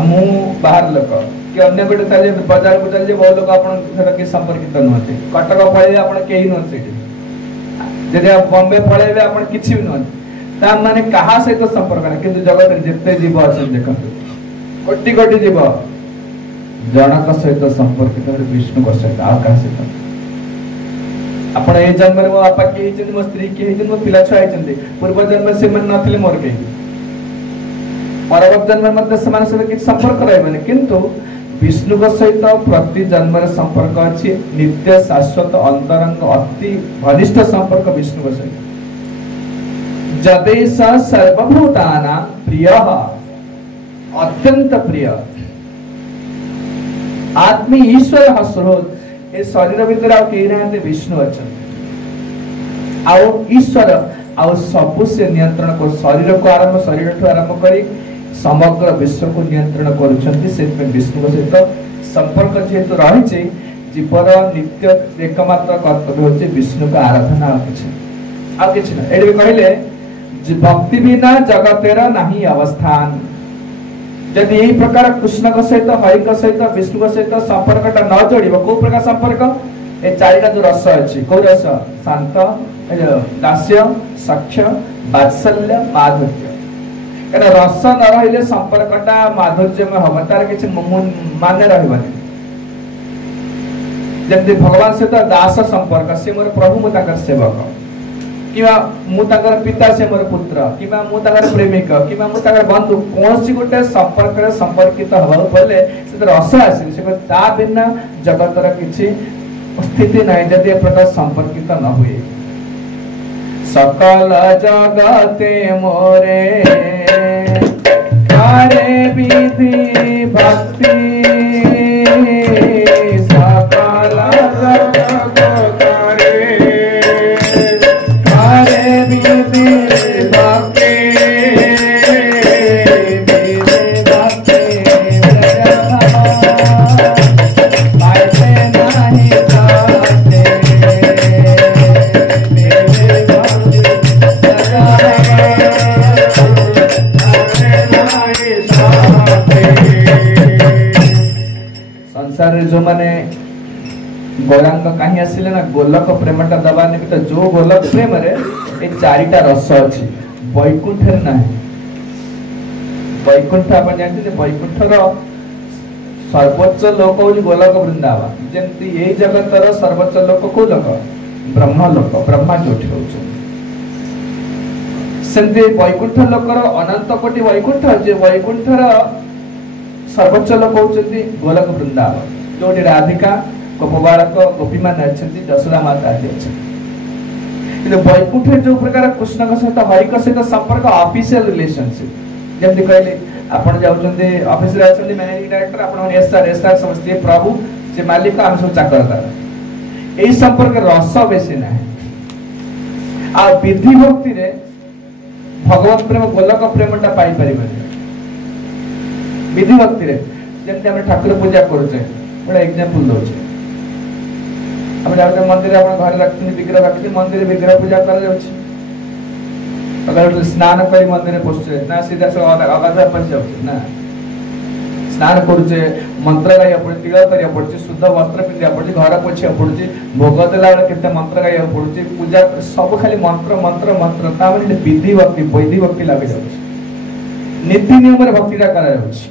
मु बाहर लोक कि अन्य गोटे चले बाजार को चले बहुत लोक आपण सहित के संपर्कित नहते कटक पळे आपण केही नहते जदि आप बॉम्बे पळेबे आपण किछि भी नहते ता माने कहा सहित संपर्क ना किंतु जगत रे जते जीव अछि देखंतु कोटि कोटि जीव जनक सहित संपर्कित विष्णु को सहित आ का सहित आपण ए जन्म रे मो बापा के हिचन मो स्त्री के हिचन मो पिला छुआ हिचन पूर्व जन्म से मन नथिले मोर के परवर्त जन्म मध्ये समान से कि संपर्क रहै माने किंतु विष्णु को सहित प्रति जन्म रे संपर्क अछि नित्य शाश्वत अंतरंग अति घनिष्ठ संपर्क विष्णु को सहित जदेश सर्वभूतानां प्रियः अत्यंत प्रिय आत्मी ईश्वर स्रोत ए शरीर भीतर आ के रहते विष्णु अच्छा आओ ईश्वर आओ सब से नियंत्रण को शरीर को आरंभ करी समग्र विश्व को नियंत्रण करूछंती से विष्णु को सहित संपर्क जेतु रही छै जीवर नित्य एकमात्र कर्तव्य होचे विष्णु का आराधना आ किछ ना एडे कहले भक्ति बिना जगतेर नाही अवस्थान यदि यही प्रकार कृष्ण को सहित हरि को सहित विष्णु को सहित संपर्कटा न जोड़िबो को प्रकार संपर्क ए चारिटा जो रस अछि को रस शांत दास्य सख्य वात्सल्य माधुर्य एना रस न रहिले संपर्कटा माधुर्य में हबो तार किछ माने रहबनी जति भगवान सहित दास संपर्क से मोर प्रभु मु ताकर सेवक किबा मु ताकर पिता से मोर पुत्र किबा मु ताकर प्रेमिक किबा मु ताकर बंधु कोनसी गोटे संपर्क रे संपर्कित हबो पले से रस आसी से ता बिना जगत रा किछि स्थिति नै जदि प्रकार संपर्कित न हुए सकल जगते मोरे करे विधि भक्ति सकल जगत संसार जो माने गौरांग कहीं आसिले ना गोलक प्रेमटा दबा निमित्त जो गोलक प्रेम रे ए चारिटा रस अछि वैकुंठ रे ना वैकुंठ अपन जानते जे वैकुंठ रो सर्वोच्च लोक हो गोलक वृंदावन जेंति ए जगत रो सर्वोच्च लोक को लोक ब्रह्म लोक ब्रह्मा जोठी होछ सेंति वैकुंठ लोक रो अनंत कोटि वैकुंठ जे वैकुंठ रो सर्वोच्च लोक होचंती गोलक वृंदावन जोटी राधिका गोपबालक गोपी मान अच्छी दशरा माता अच्छी वैकुंठ जो प्रकार कृष्ण का सहित हरि का सहित संपर्क ऑफिशियल रिलेशनशिप जमती कहले आपण जाउचंदी ऑफिस रे आछंदी मैनेजिंग डायरेक्टर आपण एसआर समझते प्रभु से मालिक हम सब चाकरदार एई संपर्क रस बेसी ना आ विधि भक्ति रे भगवत प्रेम गोलक प्रेमटा पाई परिबे विधि भक्ति रे जमती हम ठाकुर पूजा करूचे बड़ा एग्जांपल दोचे हम जाते मंदिर अपन घर रखते विग्रह रखते मंदिर विग्रह पूजा कर जाउछि अगर स्नान करी मंदिर पहुंचे ना सीधा से अगाधा पर जाउछि ना स्नान करूचे मंत्र गाया पड़े तिल करिया पड़छि शुद्ध वस्त्र पिंदिया पड़छि घर पोछिया पड़छि भोग देला बेले केते मंत्र गाया पड़छि पूजा सब खाली मंत्र मंत्र मंत्र ता माने विधि भक्ति वैधि भक्ति लागे जाउछि नीति नियम रे भक्तिटा करा जाउछि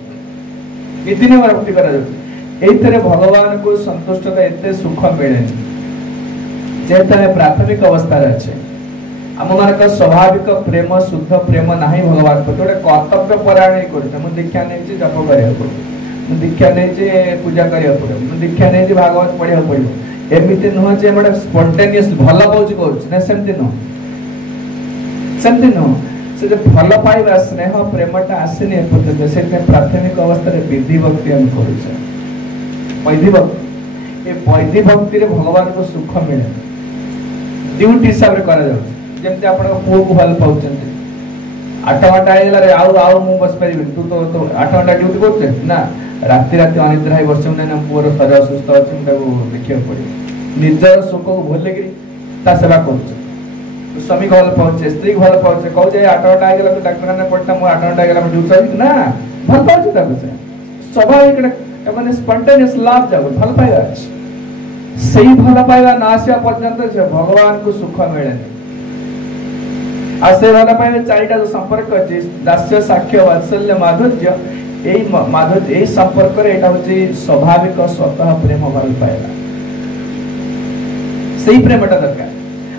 नीति नियम रे भक्ति करा जाउछि एतरे भगवान को संतुष्टता एते सुख मिलेनी जेतने प्राथमिक अवस्था रे छै हम मानक स्वाभाविक प्रेम शुद्ध प्रेम नाही भगवान प्रति गोटे कर्तव्य परायण करते मु दीक्षा नै जे जप करिया पड़ो मु दीक्षा नै जे पूजा करिया पड़ो मु दीक्षा नै जे भागवत पढ़िया पड़ो एमिति न जे बडा स्पॉन्टेनियस भला पौज करछ ना सेमति न से जो भल पाइबा स्नेह प्रेमटा आसेनि एपर्यंत से प्राथमिक अवस्था विधि भक्ति हम करुचे वैधि भक्ति वैधि भक्ति भगवान को सुख मिले ड्यूटी हिसाब से करमती आप पुओ को भल पाँच 8 घंटा है आउ मु बस पारि तू तो 8 घंटा ड्यूटी कर ना राति राति अनिद्रा बस पुअर शरीर असुस्थ अच्छे देखा पड़े निजर सुख को भूल सेवा कर स्वामी भल पाचे स्त्री भल पाचे कह 8 घंटा है डाक्तखाना पड़ता मुझे 8 घंटा है ड्यूटी ना भल पाचे स्वाभाविक स्पॉन्टेनियस लाभ जाओ भल पाइबा से भल पाइबा न आसा पर्यंत भगवान को सुख मिले से भल पाइबा चारिटा जो संपर्क अच्छे दास्य साक्ष्य वात्सल्य माधुर्य यही संपर्क स्वाभाविक स्वतः प्रेम भल पाइबा से प्रेमटा दरकार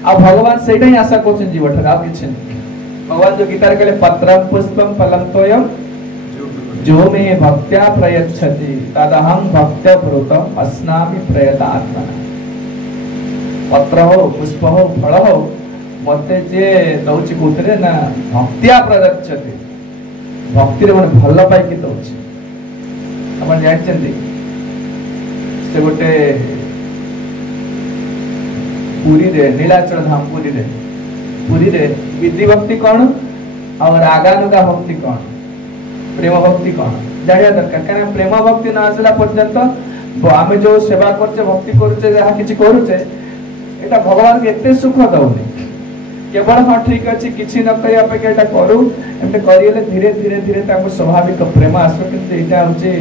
आ भगवान से ही आशा कर जीवन आ कि भगवान जो गीता कहले पत्रम पुष्पम फलम तोयम जो मे भक्त्या प्रयच्छति तदहं भक्त्या ब्रूतम अस्नामि प्रयतात्मना पत्र हो पुष्प हो फल हो मते जे दउची कोतरे ना भक्त्या प्रयच्छति भक्ति रे मन भल पाई कि दउची अपन जानचंदी से गोटे पुरी रे नीलाचल धाम पुरी रे विधि भक्ति कौन और रागानुगा भक्ति कौन प्रेम भक्ति कौन जानिया दरकार कारण प्रेम भक्ति न आसला पर्यंत आमे जो सेवा करछे भक्ति करछे जहा किछि करूछे एटा भगवान के एते सुख दउनी केवल हां ठीक अछि किछि न करिया पे एटा करू एमते करियले धीरे धीरे धीरे ताको स्वाभाविक प्रेम आसो किंतु एटा होचे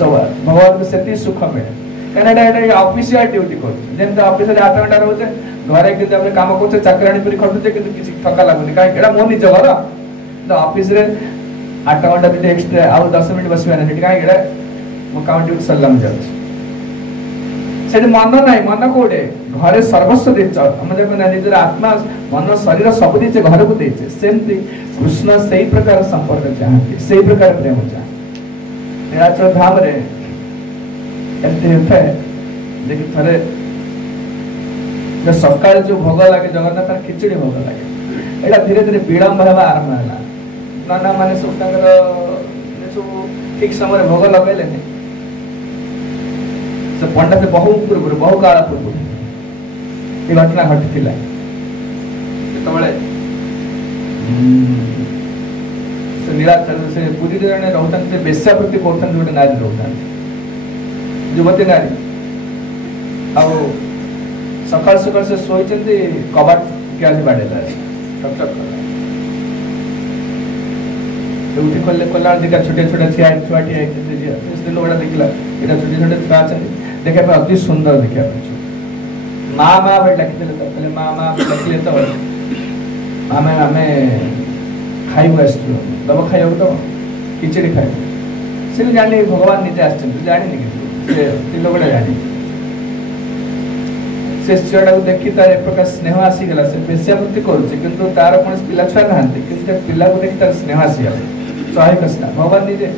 भगवान को सेति सुख मिले कारण एटा ऑफिशियल ड्यूटी कर जेंत ऑफिस रे 8 घंटा रहउछे घरे कि हम काम करछे चाकरानी परि खटुछे किंतु किछि थका लागुनी काहे एटा मो निज घर तो ऑफिस रे 8 घंटा भी एक्स्ट्रा आउ 10 मिनिट बसिबा ना सेठी काहे एटा मो काम ड्यूटी सल्लाम जाउछ सेठी मन नाही मन कोडे घरे सर्वस्व देछ हम जब निजर आत्मा मन शरीर सब देछ घर को देछ सेमती कृष्ण सही प्रकार संपर्क चाहते सही प्रकार प्रेम चाहते नीलाचल धाम रे एमती होता है देखिए थरे जो सकाल जो भोग लगे जगन्नाथ खिचड़ी भोग लगे एटा धीरे धीरे विलंब होगा आरंभ है नाना माने सब ठीक समय भोग लगेले से पंडा से बहु काल पूर्व ये घटना घटी से नीलाचल से पुरी जने रहतन से बेश्यावृत्ति करतन गोटे नारी रहतन युवती नारी आउ सकाल सकाल से सोचते कबाट क्या बाड़ेला उठी खोल कला दिखा छोटे छोटे छिया छुआटी लोग देखला एटा छोटे छोटे छुआ अच्छा देखा पे अति सुंदर देखा माँ माँ भाई डाकिले तो पहले माँ माँ डाकिले तो आमे आमे खाइबो आसछु दब खाइबो तो खिचड़ी खाइबो से जानि भगवान निजे आछन जानि नि से लोगड़ा जानि से छुआटा को देखि तार एक प्रकार स्नेह आसी गला से बेश्यावृत्ति करूचे किंतु तार कोन पिला छुआ नाहंती किंतु पिला को देखि तार स्नेह आसी गला स्वाभाविक स्नेह भगवान निजे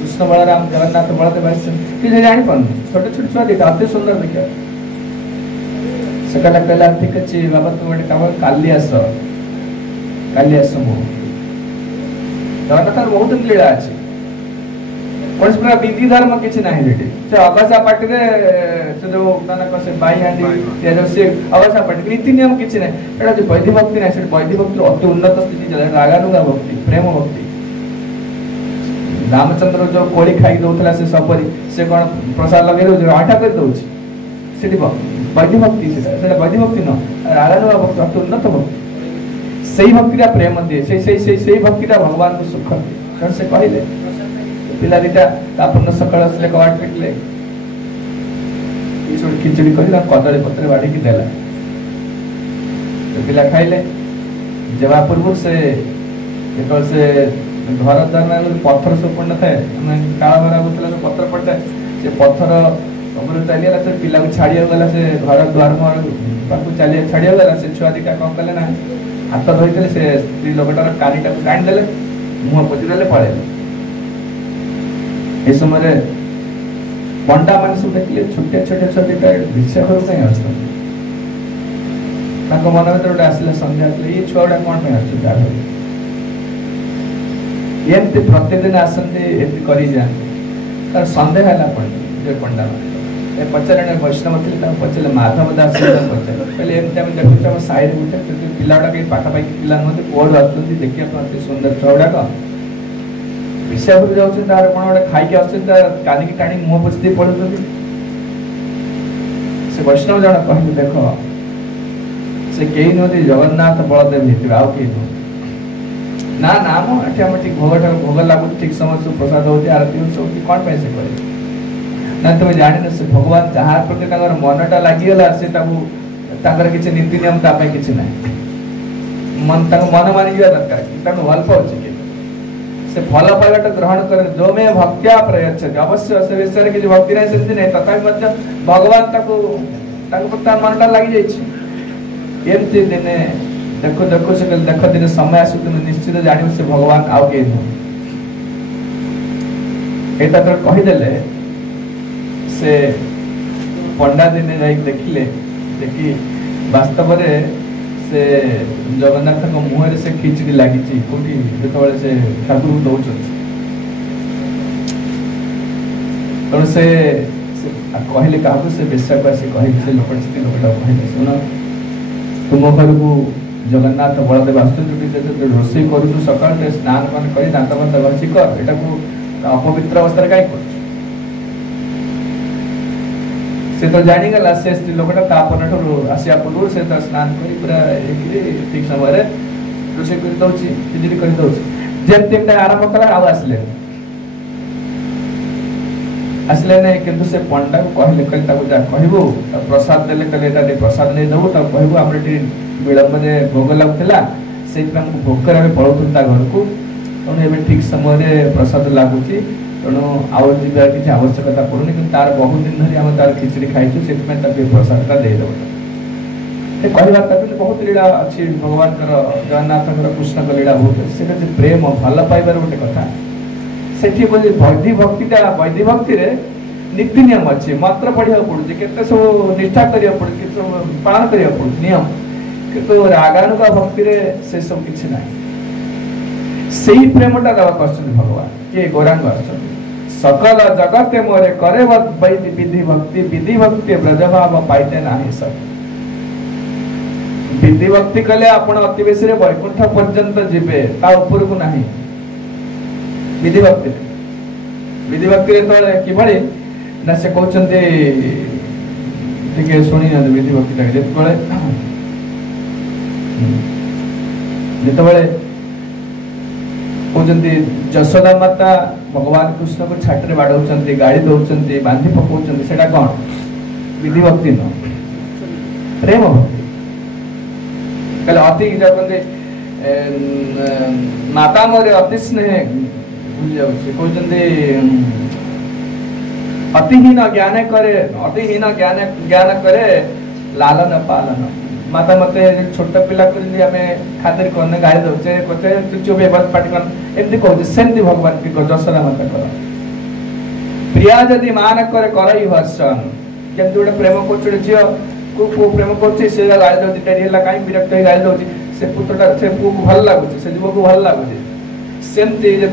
कृष्ण बलराम जगन्नाथ बलदेव आछन कि जानि पन छोटे छोटे छुआ देखा अति सुंदर देखा सकला कहला ठीक अछि बाबा तुम गोटे काम काली आस मो जगन्नाथ बहुत लीला अछि कौन से विधि धर्म किसी ना से अगसा पार्टी से जो से बाई हांडी जो से अगसा पार्टी नीति नियम किसी ना एटा जो वैधि भक्ति ना से वैधि भक्ति अति उन्नत स्थिति रागानुगा भक्ति प्रेम भक्ति रामचंद्र जो कोड़ी खाई दउथला से सपरी से कोन प्रसाद लगे दउ आटा कर दउछि सेठी वैधि भक्ति से वैधि भक्ति न रागानुगा भक्ति अति उन्नत भक्ति सही भक्ति का प्रेम दिए सही भक्ति का भगवान को सुख दिए कारण से कहले पिला दिटा तापन सकाळ असले कवाट पिटले ई छोड़ खिचड़ी करी कदली पत्र बाड़ी की देला तो पिला खाइले जवा पूर्व से केवल से घर द्वार में पत्थर सब पड़ था काला भरा होता तो पत्थर पड़ता से पत्थर ऊपर चलिए तो पिला को छाड़ी गला से घर द्वार में चलिए छाड़ी गला से छुआ दिटा कौन कले ना हाथ धोई से स्त्री लोकटार कानीटा टाणी देले मुह पोछी पड़े ए समय पंडा मान सब देखले छोटे छोटे छोटे भिक्षा करू कहीं आसत मन भर गोटे आसला संध्या ये छुआ गुड़ा कौन आस एमती प्रतिदिन आसती एमती कर तार सन्देह है जो पंडा पचारे वैष्णव थी पचारे माधव दास पचारे कहले एमती आम देखुचे आम साई गोटे पिलाटा कहीं पाखापाखि पिला नुहत कोड आसुँच देखिए अति सुंदर छुआ गुड़ाक विषयपुर जाऊँ तार कौन गोटे खाई कानिकी टाणी मुह पोछि पड़ुं से वैष्णव जन कहले देख से कई नुहति जगन्नाथ बलदेव हेतु आउ कई नुह ना ना ये आम ठीक भोग लगुच ठीक समय प्रसाद हो आरती हो कौन पे से करे ना तुम जान से भगवान जहाँ प्रति मनटा लगिगला से किसी नीति नियम कि ना मन मन मानी जा दरकार भल पाँच से फल पाइबाटा ग्रहण कर जो में भक्त्या प्रयच्छति अवश्य से विषय किसी भक्ति ना सेमती नहीं तथा भगवान मनटा लगी जामती दिने देखो देखो से देख दिन समय आस तुम निश्चित जान से भगवान आउ कई नुह यहाँ कहीदे से पंडा दिने जा देखिले देखी वास्तव से जगन्नाथ मुहर से खिचड़ी लगी कौटी जो से ठाकुर को दौरान तेणु से कहले क्या से बेश्या को आसी कह से लोक स्त्री लोकटा कहले शुण तुम घर को जगन्नाथ बलदेव आसुँच रोषे करूँ सका स्नान मान कर दात मत घसी कर यहाँ अपवित्र अवस्था कहीं कर से तो जानीगला से स्त्री लोकटा तापन आसा पूर्व से स्नान कर पूरा ठीक समय रोषे कर दौची खिचड़ी कर दौची जमती आरंभ कला आसले आसले नहीं किंतु से पंडा को कहले कहबू प्रसाद देले कहले प्रसाद नहीं देबू कहबू आम विलंब भोग लगुला से भोकर आम पलाऊ घर को तेणु ठीक समय प्रसाद लगुच तेणु आउ जा किसी आवश्यकता पड़ूनी कि तार बहुत दिन धरी आम तार खिचड़ी खाई से प्रसादटा देदेव कहवा बहुत लीला अच्छी भगवान जगन्नाथ कृष्ण लीला बहुत से प्रेम भल पाइबार गोटे कथा से वैधि भक्ति नीति नियम अच्छे मंत्र पढ़ा पड़े के सब निष्ठा करा पड़े पालन करा पड़े नियम किंतु रागानुगा भक्ति से सब किसी ना से ही प्रेमटा दवा कर भगवान किए गौरांग सकल जगत मोरे करे विधि भक्ति ब्रजभाव पाइते ना सब विधि भक्ति कले आपण अति बेसी वैकुंठ पर्यंत जीवे ता ऊपर को नहीं विधि भक्ति कि ना से कहते शुणी विधि भक्ति जिते कहते जशोदा माता भगवान कृष्ण को छाटे बाड़े गाड़ी दौरान बांधि पकाउछन्ति सेटा कौन विधि भक्ति न प्रेम भक्ति कहले अति कहते माता मोरे अति स्नेह भूल जाऊँ कहते अतिहीन ज्ञान करे लालन पालन माता मत छोट पिला खातिर करने गाड़ी दौचे कहते चुप पाटी कर एमती कहते सेमती भगवान की जशोदा माता कर प्रिया जदि मान करे करई भर्सन केमती गोटे प्रेम कर झी को प्रेम कर गाड़ी दौर डेरी है कहीं विरक्त गाड़ी दौर से पुत्रटा से पुओ को भल लगुच से युवक को भल लगुच सेमती जो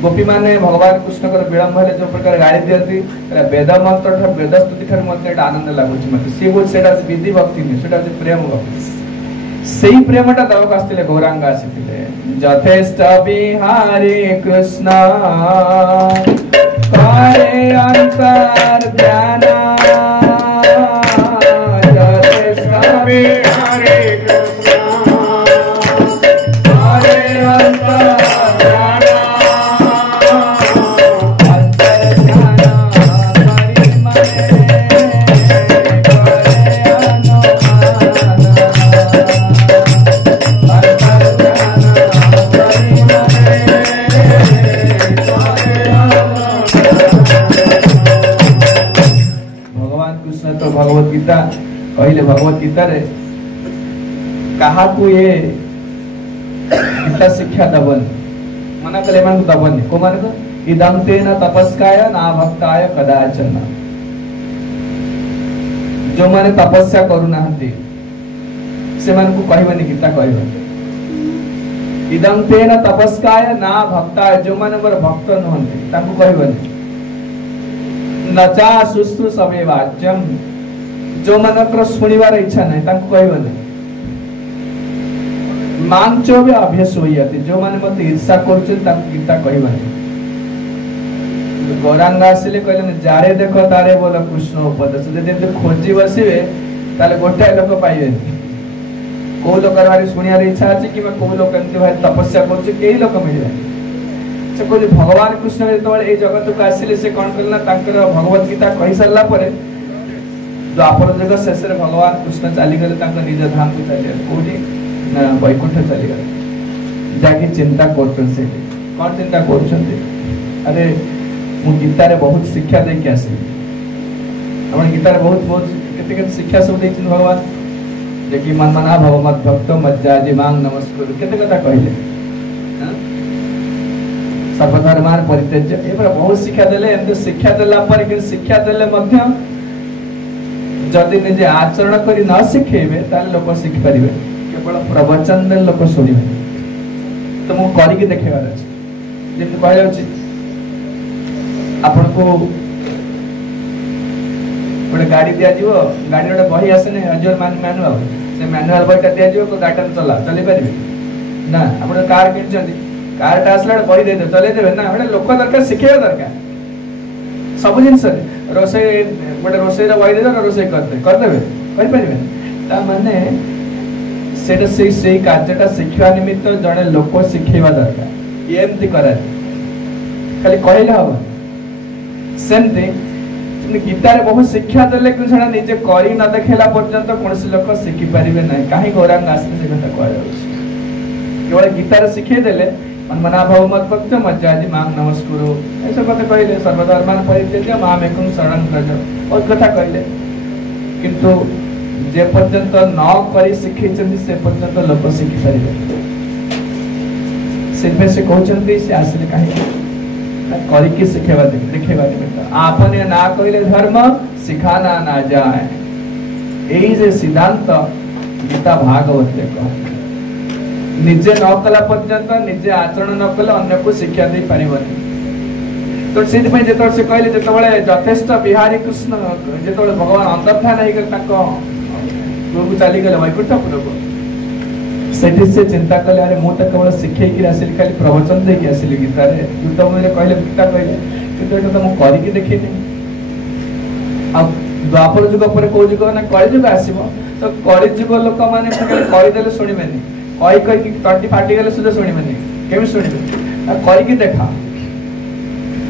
गोपी माने भगवान कृष्ण विलंब है जो प्रकार गाड़ी दिखती वेद मंत्र वेद स्तुति ठार मत आनंद लगुच मत सी बोल विधि भक्ति नहीं प्रेम भक्ति से ही प्रेमटा दवाक आसते गौरांग आसी यथेष्ट बिहारी कृष्ण करे अंतर ध्यान यथेष्ट बिहारी कृष्ण करे अंतर भगवत गीता कहले भगवत गीता रे कहा को ये गीता शिक्षा दबन मना कले मन दबन को मान को इदम तेन तपस्काय ना भक्ताय कदाचन जो माने तपस्या करू नाहंती से मान को कहबनी गीता कहबनी इदं तेन तपस्काय ना भक्ताय जो माने मोर भक्त नहंती ताकू कहबनी नचा सुस्तु समे वाच्यम जो मनकर सुनिबार इच्छा नहीं ताकू कहबनी मांचो भी अभ्यसोयति जो माने मते ईर्षा करछन ताकू गीता कहबनी गौरांग आसिले कहले जारे देखो तारे बोल कृष्ण उपदेश जदि खोजी बसिबे ताले गोटे लोक पाइबे को लोक भारी सुनियार इच्छा अछि कि को लोक एमति भारी तपस्या करछ केही लोक मिलबे से को भगवान कृष्ण जेतबे ए जगत को आसिले से कोन करला तांकर भगवत गीता कहि सरला परे द्वापर युग शेष रे भगवान कृष्ण चली गले तांकर निज धाम को चली कोठी ना वैकुंठ चली गले जाके चिंता करछन से कोन चिंता करछन अरे मु गीता रे बहुत शिक्षा दे के आसी अपन गीता रे बहुत बहुत केते शिक्षा सब दैछन भगवान देखि मन मना भव मत भक्त मज्जाजी मांग नमस्कार केते कथा कहले सर्वधर्मान परित्यज्य ए पर बहुत शिक्षा देले एंते शिक्षा देला पर कि शिक्षा देले मध्य जदि निजे आचरण करी न शिखेबे ताले लोक शिख परिबे केवल प्रवचन दे लोक सुनिबे तो मु करी के देखेबार अछि जेते कहले अछि आपन को गोटे गाड़ी दिया जीवो गाड़ी गोटे बही आसे ने अजर मैनुअल से मैनुअल बहीटा दिया जीवो को गाड़ी चला चली परिबे ना आपण कार किनछथि कार टा असला बही दे दे चले देबे ना गोटे लोक दरकार शिखेबा दरकार सब जिंस रोसे गोटे रोसे रे बही दे ना रोसे कर देबे कर परिबे ता माने सेटा से कार्यटा शिखवा निमित्त जणे लोक शिखेबा दरकार एमति करा खाली कहले हो सेमते गीता रे बहुत शिक्षा देले कि छडा निजे करी न देखेला पर्यंत कोनसी लोक शिखि परिबे नै काहे गौरांग आसने से कथा कहै केवल गीता रे शिखे देले मन मना भव मत भक्त मज्जाजी मांग नमस्कुरु ऐसा कथा कहले सर्वधर्मान परित्यज्य माम एकं शरणं व्रज और कथा कहले किंतु जे पर्यंत न करी शिखि चंदी से पर्यंत लोक शिखि परिबे सिर्फ से कहचंदी से आसले काहे करी के शिखेबा देखेबा निमित्त आपने ना कहले धर्म सिखाना ना जाए एही जे सिद्धांत गीता भागवत के कह निजे न कला पर्यंत निजे आचरण न कले अन्य को शिक्षा दे परिबनी तो सिद्ध में जेतो से कहले जेतबळे यथेष्ट बिहारी कृष्ण जेतबळे भगवान अंतर्धान हे गल ताको गुरु चली गले वैकुंठपुर को सेठी से चिंता कले अरे मु त केवल शिखे कि आसिल खाली प्रवचन दे कि आसिल गीता रे युद्ध में कहले गीता कहले किंतु एटा त मु करी कि देखिनी अब द्वापर युग पर को युग ना कଳି युग आसीबो तो कଳି युग लोक माने कहि देले सुनिबेनी कहि कि टंटी फाटी गेले सुदे सुनिबेनी केमि सुनिबे करि कि देखा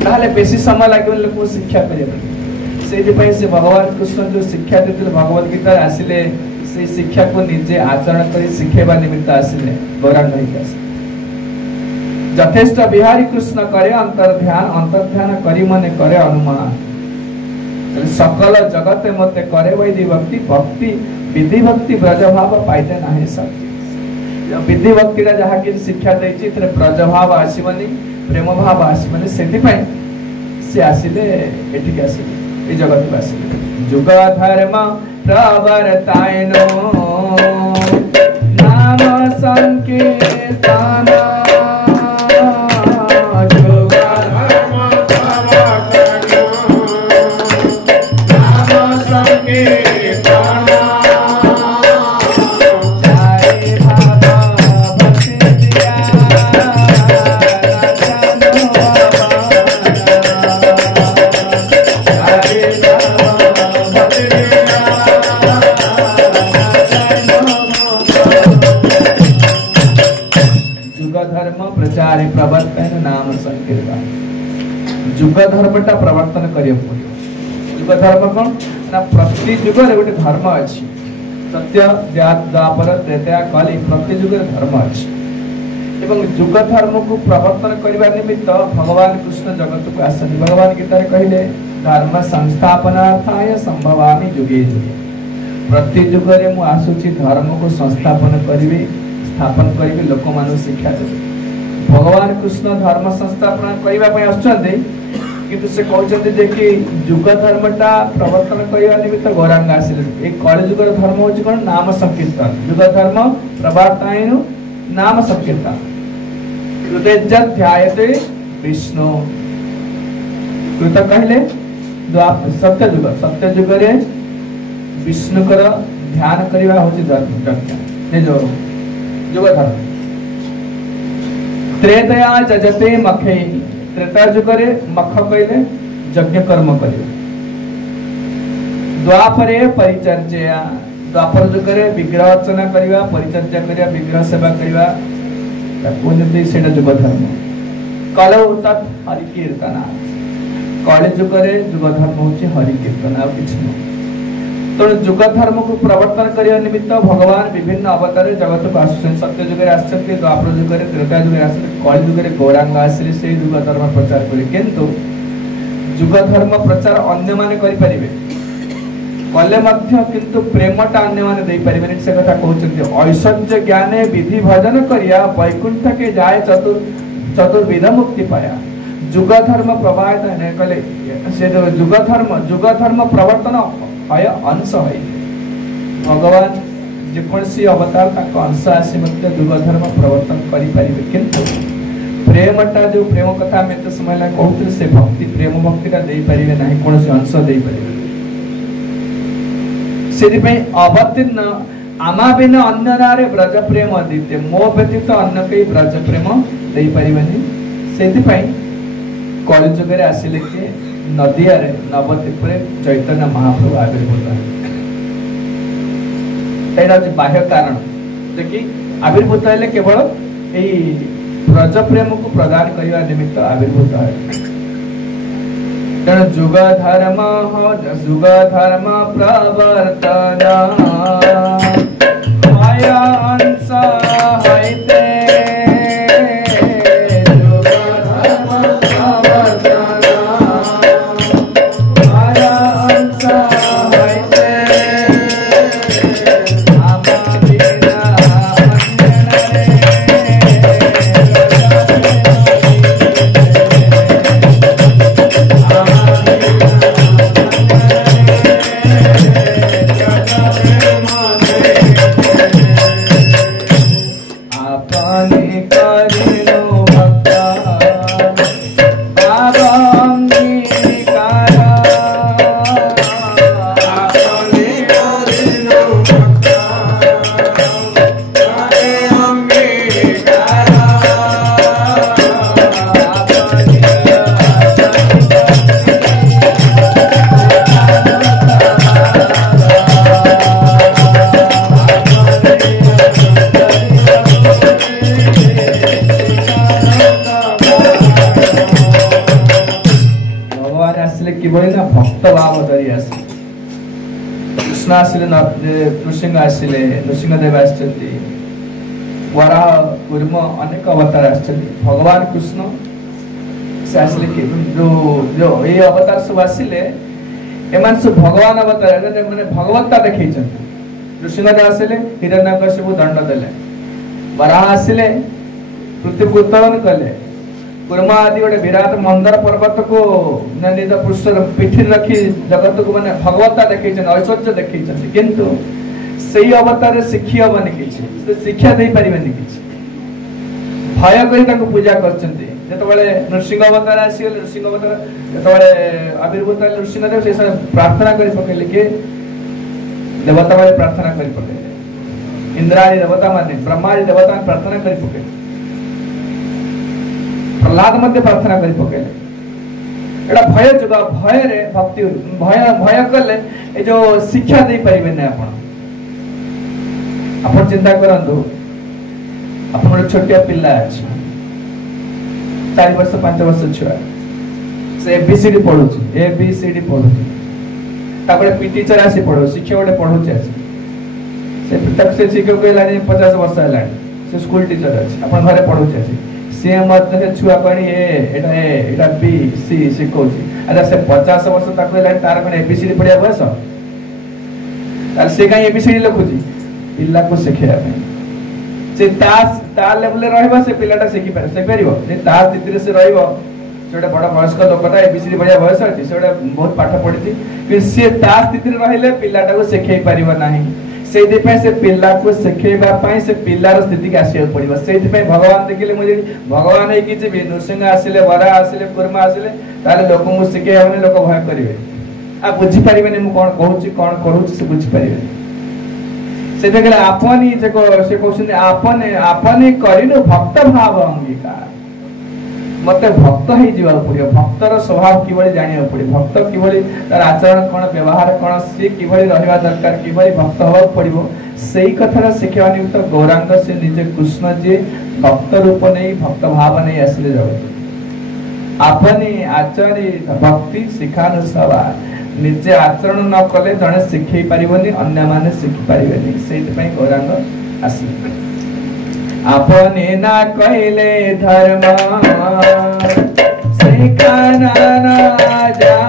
ताले बेसी समय लागबे लोक शिक्षा करिबे सेहि पय से भगवान कृष्ण जो शिक्षा देते भगवत गीता आसिले से शिक्षा को निजे आचरण करी शिखेबा निमित्त आसिले गौरांग के आसिले यथेष्ट बिहारी कृष्ण करे अंतर्ध्यान करी मने करे अनुमान सकल जगत मते करे वैदि भक्ति भक्ति विधि भक्ति ब्रज भाव पाइते नाही सत्य विधि भक्ति रा जहा कि शिक्षा दैछि तरे ब्रज भाव आसीबनी प्रेम भाव आसीबनी सेति पय से आसिले एठी के आसिले ए जगत को आसिले जुग धर्म प्रवर्तायनो नाम संकीर्तन जुग धर्म प्रवर्तायनो नाम संकीर्तन जय भाव भक्ति दिया धर्म प्रचारे प्रवर्तन नाम संकीर्तन जुग धर्मटा प्रवर्तन करियो जुग धर्म कोन ना प्रति जुग रे गोटे धर्म अछि सत्य द्वापर त्रेता कली प्रति जुग रे धर्म अछि एवं जुग धर्म को प्रवर्तन करबा निमित्त भगवान कृष्ण जगत को आसन भगवान गीता रे कहिले धर्म संस्थापनार्थाय संभवामि जुगे जुगे प्रति जुग रे मु आसुची धर्म को संस्थापन करिवे स्थापन करिवे लोक मानु शिक्षा देबे भगवान कृष्ण धर्म संस्थापन करबा पय आछते किंतु से कहउछते जे कि जुग धर्मटा प्रवर्तन करबा निमित्त गौरांग आसिले एक कଳି जुगर धर्म होछि कोन नाम संकीर्तन जुग धर्म प्रवर्तायनु नाम संकीर्तन कृतज्ञ ध्यायते विष्णु कृत कहले सत्य युग रे विष्णु कर ध्यान करवा होची धर्म जो युग धर्म। त्रेतया जजते मखे त्रेता युग रे मख कहले यज्ञ कर्म करियो। द्वापरे परिचर्या द्वापर युग रे विग्रह अर्चना करवा परिचर्या करवा विग्रह सेवा करवा ताको सेटा युग धर्म। कलौ तत् हरि कीर्तना कलि युग रे युग धर्म होची हरि कीर्तन आ किछ न। तो युग धर्म को प्रवर्तन करने निमित्त भगवान विभिन्न अवतार जगत को आसुछन। सत्य युग रे आछन द्वापर युग रे त्रेता युग रे आछन कलि युग रे गौरांग आसले से युग धर्म प्रचार करे। किंतु युग धर्म प्रचार अन्य माने करि परिबे कले मध्य किंतु प्रेमटा अन्य माने देई परिबे से कथा कहउछन। ऐश्वर्य ज्ञाने विधि भजन करिया वैकुंठ के जाय चतुर्विध मुक्ति पाया। युग धर्म प्रभावित है कले से युग धर्म प्रवर्तन है अंश है भगवान जेकोसी अवतार तक अंश आसी मत युग धर्म प्रवर्तन करि परिबे। किंतु प्रेमटा जो प्रेम कथा में तो समय ला कहउत से भक्ति प्रेम भक्तिटा देई परिबे नाही कोनोसी अंश देई परिबे। सेदिपै अवतीर्ण आमा बिना अन्य नारे ब्रज प्रेम अदिते मो व्यतीत अन्य कई ब्रज प्रेम देई परिबेनी। सेदिपै कलिजुग रे आसिले के नदिया रे नवद्वीप रे चैतन्य महाप्रभु आविर्भूत है। एटा जे बाह्य कारण देखि आविर्भूत हेले केवल एई ब्रज प्रेम को प्रदान करने निमित्त आविर्भूत है। युग धर्म प्रवर्तन अंश हैते युग धर्म प्रवर्तन अंश हैते भक्त भाव धरी आसे कृष्ण आसिले नृसिंह आसिले नृसिंहदेव आछंती वराह कूर्म अनेक अवतार आछंती। भगवान कृष्ण से आसिले कि जो ए अवतार सब आसिले एमान सब भगवान अवतार माने भगवत्ता देखैछंती। नृसिंहदेव आसिले हिरण्यकशिपु दंड देले वराह आसिले पृथ्वी को उत्तोलन कले कुर्मा आदि गोटे विराट मंदर पर्वत को निज पृष्ठ पिठी रखी जगत को माने भगवत्ता देखैछन ऐश्वर्य देखैछन। किंतु सेही अवतार शिक्षी हबनी किछि से शिक्षा दे परिबेनी किछि भय करी ताको पूजा करछन्ती। जेतबेले नृसिंह अवतार आसीले नृसिंह अवतार जेतबेले आविर्भूत नृसिंहदेव से प्रार्थना करि पकेले के देवता माने प्रार्थना करि पकेले इंद्रादि देवता माने ब्रह्मादि देवता माने प्रार्थना करि पकेले प्रहलाद मध्य प्रार्थना करि पकेले। एटा भय जुगा भय रे भक्ति भय कले ए जो शिक्षा दे परिबे नै आपण चिंता करंतु आपण छोटिया पिल्ला अछि 4 वर्ष 5 वर्ष छुआ से एबीसीडी पढुछि एबीसीडी पढुछि तापरे पी टीचर आसी पढो शिक्षक गोटे पढुछि आसी से तक से शिक्षक कहला 50 वर्ष हला से स्कूल टीचर अछि आपण घरे पढुछि आसी से मत से छुआ कणी एटा बी सी सिखौछि। अच्छा से 50 वर्ष तक कहला तार कने एबीसीडी पढिया बयस तार से काई एबीसीडी लिखुछि पिल्ला को सिखिया से ता लेवल रहबा से पिल्लाटा सिखि पारे से परिबो जे ता स्थिति से रहबो सेटा बड़ वयस्क लोकटा एबीसीडी पढिया बयस अछि सेटा बहुत पाठ पढिछि कि से ता स्थिति रहले पिल्लाटा को सिखै परिबो नाही से पिला को शिखेबा से पिलार स्थिति के आसिया पड़ो से भगवान देखिले मुझे भगवान है कि जी नृसिंह आसिले वरा आसिले कुर्मा आसिले ताले लोक को शिखेबा लोक भय करेंगे आ बुझी पारे मु कौन कहूँ कौन करूँ से बुझी पारे से देखले आपन ही से कहते आपने आपने करिनु भक्त भाव अंगीकार मत भक्त ही जीवा पड़ो भक्तर स्वभाव किभली जानिया पड़े भक्त किभली तार आचरण कौन व्यवहार कौन सी किभली रहिबा दरकार किभली भक्त होबा पड़िबो सेही कथार शिक्षा निमित्त गौरांग से निजे कृष्ण जी भक्त रूप नहीं भक्त भाव नहीं आसले जगत आपने आचरी भक्ति शिखानुसार निजे आचरण न कले जने शिखै पारिबनी अन्य माने शिखि पारिबनी सेति पई गौरांग आसले अपने ना कहले धर्म सिखाना ना जाय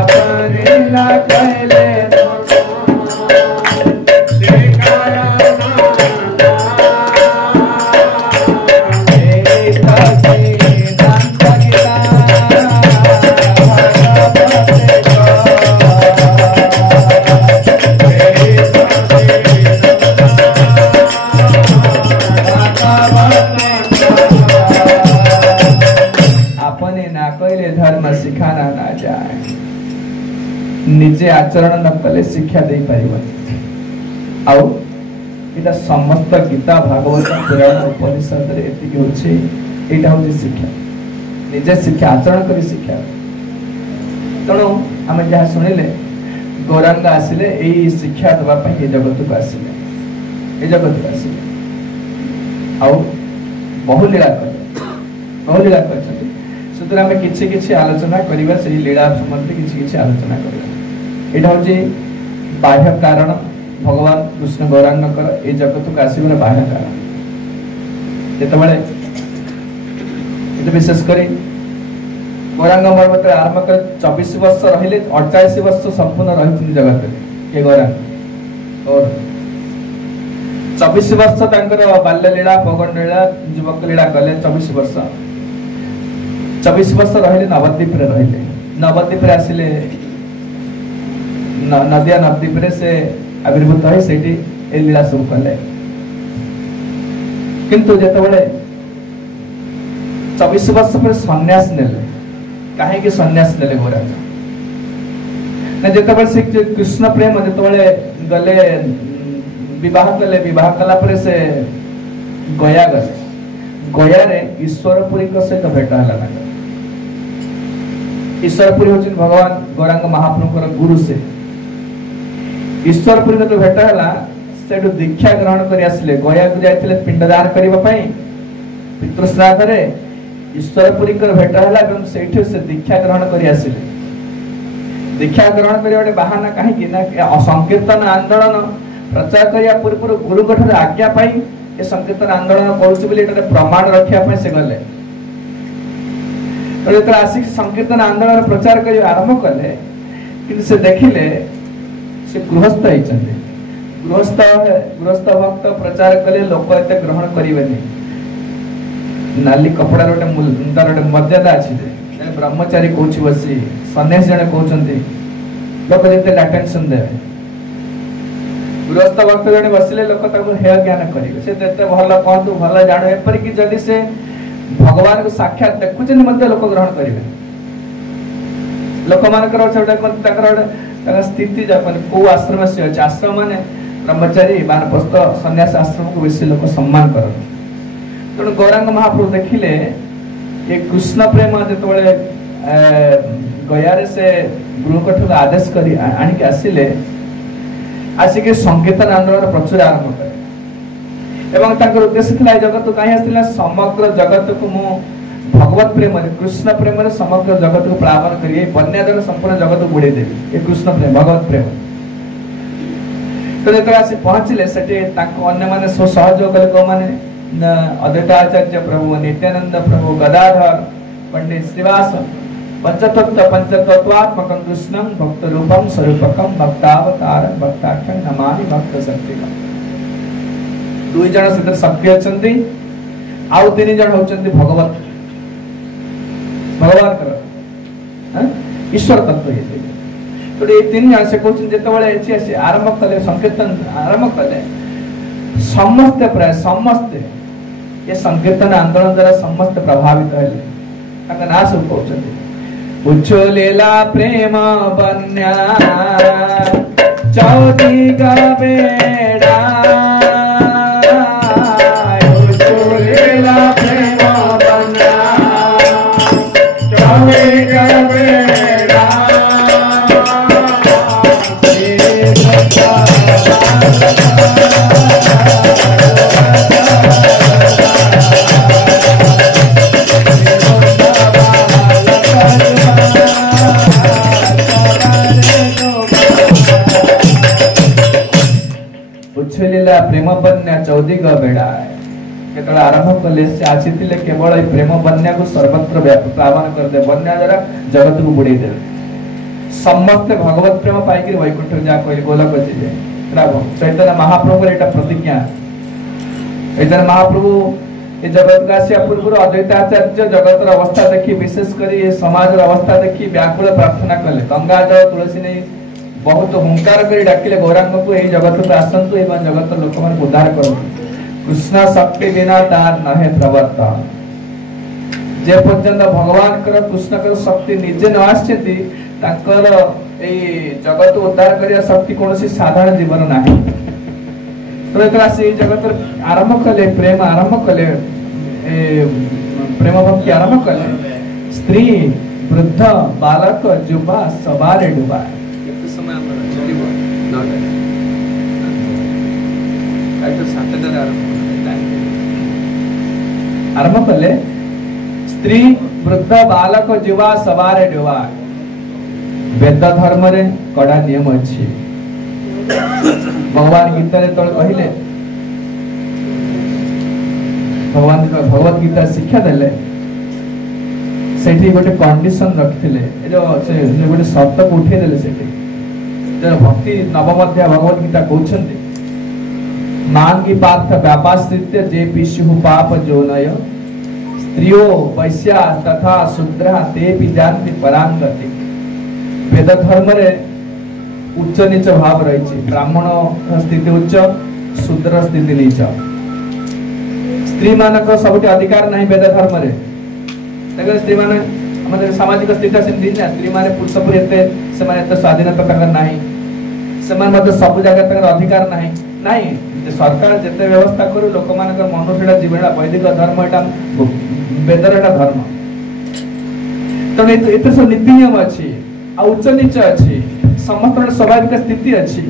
अपने ना कहले सिखाना ना धर्म सिखाना ना जाए निजे आचरण न कले शिक्षा दे पारिबनी आउ इटा समस्त गीता भागवत पुराण उपनिषद रे एति होछि एटा होछि शिक्षा निजे शिक्षा आचरण करी शिक्षा तणो हम जहा सुनिले गौरांग आसिले एई शिक्षा दबा पई ए जगत को आसिले ए जगत को आसिले आउ बहुलीला कर सुतरा में किछि किछि आलोचना करिबा से लीला संबंधी किछि किछि आलोचना करिबा एटा होछि बाह्य कारण भगवान कृष्ण गौरांग कर ए जगत को आसीबर बाह्य कारण जेतबेले एते विशेष करी गौरांग पर्वत आरंभ कर 24 वर्ष रहिले 48 वर्ष संपूर्ण रहिथिन जगत के गौरांग और 24 वर्ष तांकर बाल्य लीला पौगंड लीला युवक लीला कले 24 वर्ष 24 वर्ष रहिले नवद्वीप रे रहिले नवद्वीप रे आसिले नदिया नवद्वीप रे से आविर्भूत है सेठी ए लीला सब कले किंतु जेतबेले 24 वर्ष पर सन्यास नेले काहे कि सन्यास नेले गौरांग न जेतबेले से कृष्ण प्रेम जेतबेले गले विवाह कला पर से गया गले गया रे ईश्वरपुरी को सहित भेट हला ना ईश्वरपुरी होचिन भगवान गौरांग महाप्रभुकर गुरु से ईश्वरपुरी को भेट हला सेठु दीक्षा ग्रहण करि आसले गया को जाइथिले पिंडदान करबा पई पितृश्राद्ध रे ईश्वरपुरी को भेट हला एवं सेठु से दीक्षा ग्रहण करि आसले दीक्षा ग्रहण करिवाडे बहाना काहे कि ना संकीर्तन आंदोलन प्रचार करिया पूर्व गुरु गठर आज्ञा पाई ए संकीर्तन आंदोलन करूछु बोली एटा प्रमाण रखिया पई से गले तो जेतरा आसिक संकीर्तन आंदोलन प्रचार करि आरंभ कले किंतु से देखिले से गृहस्थ है चंदे गृहस्थ भक्त प्रचार कले लोक एते ग्रहण करिवेनी नाली कपड़ा रोटे मुंडा रोटे मर्यादा अछि जे ब्रह्मचारी कोछि बसी सन्यासी जने कहउचंती लोक जेते अटेंशन देवे गृहस्थ भक्त जने बसिले लोक ताको हेय ज्ञान करिवे से तेते भल कहतु भल जानो एपर कि जदि से भगवान को साक्षात देखुचन मध्य लोक ग्रहण करिवे लोक मानकर छोटा ताकर स्थिति जापन को आश्रम से अछि आश्रम माने ब्रह्मचारी वानप्रस्थ सन्यास आश्रम को बेसी लोक सम्मान करत तो गौरांग महाप्रभु देखिले ये कृष्ण प्रेम जेतबेले गया रे से गुरुकठ को आदेश करी आनि के आसिले आसिके संकीर्तन आंदोलन प्रचुर आरंभ करे एवं ताकर उद्देश्य थिला जगत काहे आसिला समग्र जगत को मु भगवत प्रेम कृष्ण प्रेम रे समग्र जगत को प्लावन करिए बन्या जन संपूर्ण जगत को बुड़े देबी ए कृष्ण प्रेम भगवत प्रेम तो जेतरा से पहुंचले सेटे ताको अन्य माने सहयोग कले को माने अद्वैताचार्य प्रभु नित्यानंद प्रभु गदाधर पंडित श्रीवास पंचतत्वात्मकं कृष्णं भक्त रूपम स्वरूपकं भक्तावतारं भक्ताख्यं नमामि भक्त शक्तिकं दुई जन सिद्ध शक्ति अछंती आउ तीन जन होचंती भगवत भगवान कर ईश्वर तत्व ये ये 3 जन से कहते जिते आरंभ कले संकीर्तन आरंभ कले समस्ते प्राय समस्ते ये संकीर्तन आंदोलन द्वारा समस्त प्रभावित हेले ना सब कहते उछलेला प्रेम बन्या चौदिग बेड़ा उछलेला प्रेम बन्या चौदिग बेड़ा उछलिला प्रेम बन्या चौदिग बेड़ा केतल आरंभ कले से आसीथिले केवल ए प्रेम बन्या को सर्वत्र प्लावन कर दे बन्या द्वारा जगत को बुड़े दे समस्त भगवत प्रेम पाई कि वैकुंठ जा कहले गोलक जे चैतन्य महाप्रभु एटा प्रतिज्ञा चैतन्य महाप्रभु ये जगत का से पूर्व अद्वैताचार्य जगत अवस्था देखी विशेष करी ये समाज अवस्था देखी व्याकुल प्रार्थना कले गंगा जल तुलसी ने बहुत हुंकार कर डाकिले गौरांग को यही जगत को आसंतु एवं जगत लोक मन उद्धार करू कृष्ण शक्ति बिना तार नहे प्रवर्तन जे पर्यंत भगवान कर कृष्ण कर शक्ति निजे न आछथि ताकर ए जगत उद्धार करिया शक्ति कोनोसी साधारण जीवन नाही तो एकरा से जगत आरंभ कले प्रेम आरंभ कले प्रेम भक्ति आरंभ कले स्त्री वृद्ध बालक युवा सवारे डुबा समय आरंभ कले स्त्री वृद्ध बालक युवा सवारे डुबा वेद धर्म रे कड़ा नियम अछि भगवान गीता रे तळ कहिले भगवान भगवत गीता शिक्षा देले सेठी गोटे कंडीशन रखथिले ए जो से गोटे शब्द को उठे देले सेठी जो भक्ति नवमध्याय भगवत गीता कहउछन्ती मांगी पार्थ व्यापाश्रित्य जे पिशु पाप जोनय स्त्रियो वैश्या तथा शूद्रा ते भी जानति परांगति वेद धर्म रे उच्च नीच भाव रही ब्राह्मण स्थिति उच्च शूद्र स्थिति नीच स्त्री मानक सबुठी अधिकार नहीं वेद धर्म रे देखो स्त्री माने हमर सामाजिक स्थिति से दिन स्त्री माने पुरुष पर एते से माने एते स्वाधीनता तक नहीं से माने मत सब जगह तक अधिकार नहीं नहीं जे सरकार जते व्यवस्था करू लोक मानक मनुष्यडा जीवनडा वैदिक धर्म एटा वेदरडा धर्म तो एते सब नीति नियम अछि आ उच्च नीच अछि समस्त स्वाभाविक स्थिति अच्छी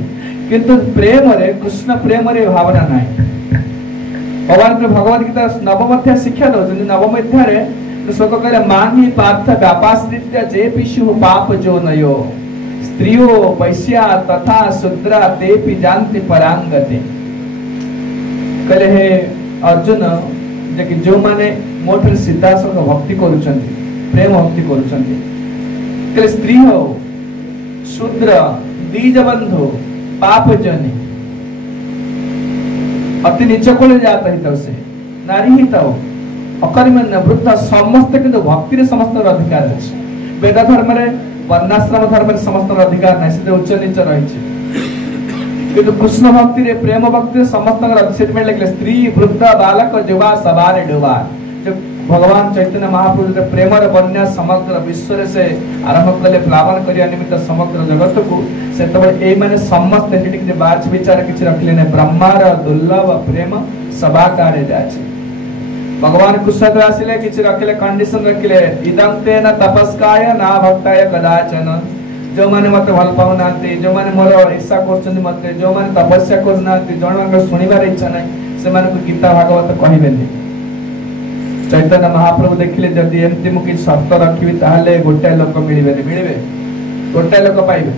किंतु प्रेम रे कृष्ण प्रेम रे भावना नहीं भगवान के भगवत गीता नवम अध्याय शिक्षा दउछन नवम अध्याय रे श्लोक कहले मांगी पार्थ व्यापाश्रित्य जे पिशु पाप जो नयो स्त्रियो वैश्या तथा शूद्रा ते भी जानति परांगति कहले हे अर्जुन जे कि जो माने मोठर सिद्धासक भक्ति करूछंती प्रेम भक्ति करूछंती कहले स्त्री हो शूद्र द्विज बंधु पाप जनी अति नीच कोले जात हित से नारी हित अकर्मण्य वृद्ध समस्त किंतु भक्ति रे समस्त अधिकार अछि वेद धर्म रे वर्णाश्रम धर्म रे समस्त अधिकार नै से उच्च नीच रही छै किंतु कृष्ण भक्ति रे प्रेम भक्ति रे समस्त अधिकार में लिखले स्त्री वृद्ध बालक युवा सवारे डुबा जब भगवान चैतन्य महाप्रभु के प्रेम रे बन्या समग्र विश्व रे से आरंभ कले प्लावन करिया निमित्त समग्र जगत को से तबे ए माने समस्त हेटिक जे बाच विचार किछ रखले ने ब्रह्मार दुर्लभ प्रेम सभा कार्य जाछि भगवान कृष्ण आसिले किछ रखले कंडीशन रखले इदं तेन तपस्काय ना भक्ताय कदाचन जो माने मते भल पाउ नांती जो माने मोर इच्छा करछन मते जो माने तपस्या कर नांती जणंग सुनिबार इच्छा नै से माने को गीता भागवत कहिबेनी चैतन्य महाप्रभु देखिले जदि एमती मु कि शर्त रखिबी ताहले गोटे लोक मिलिबे गोटे लोक पाइबे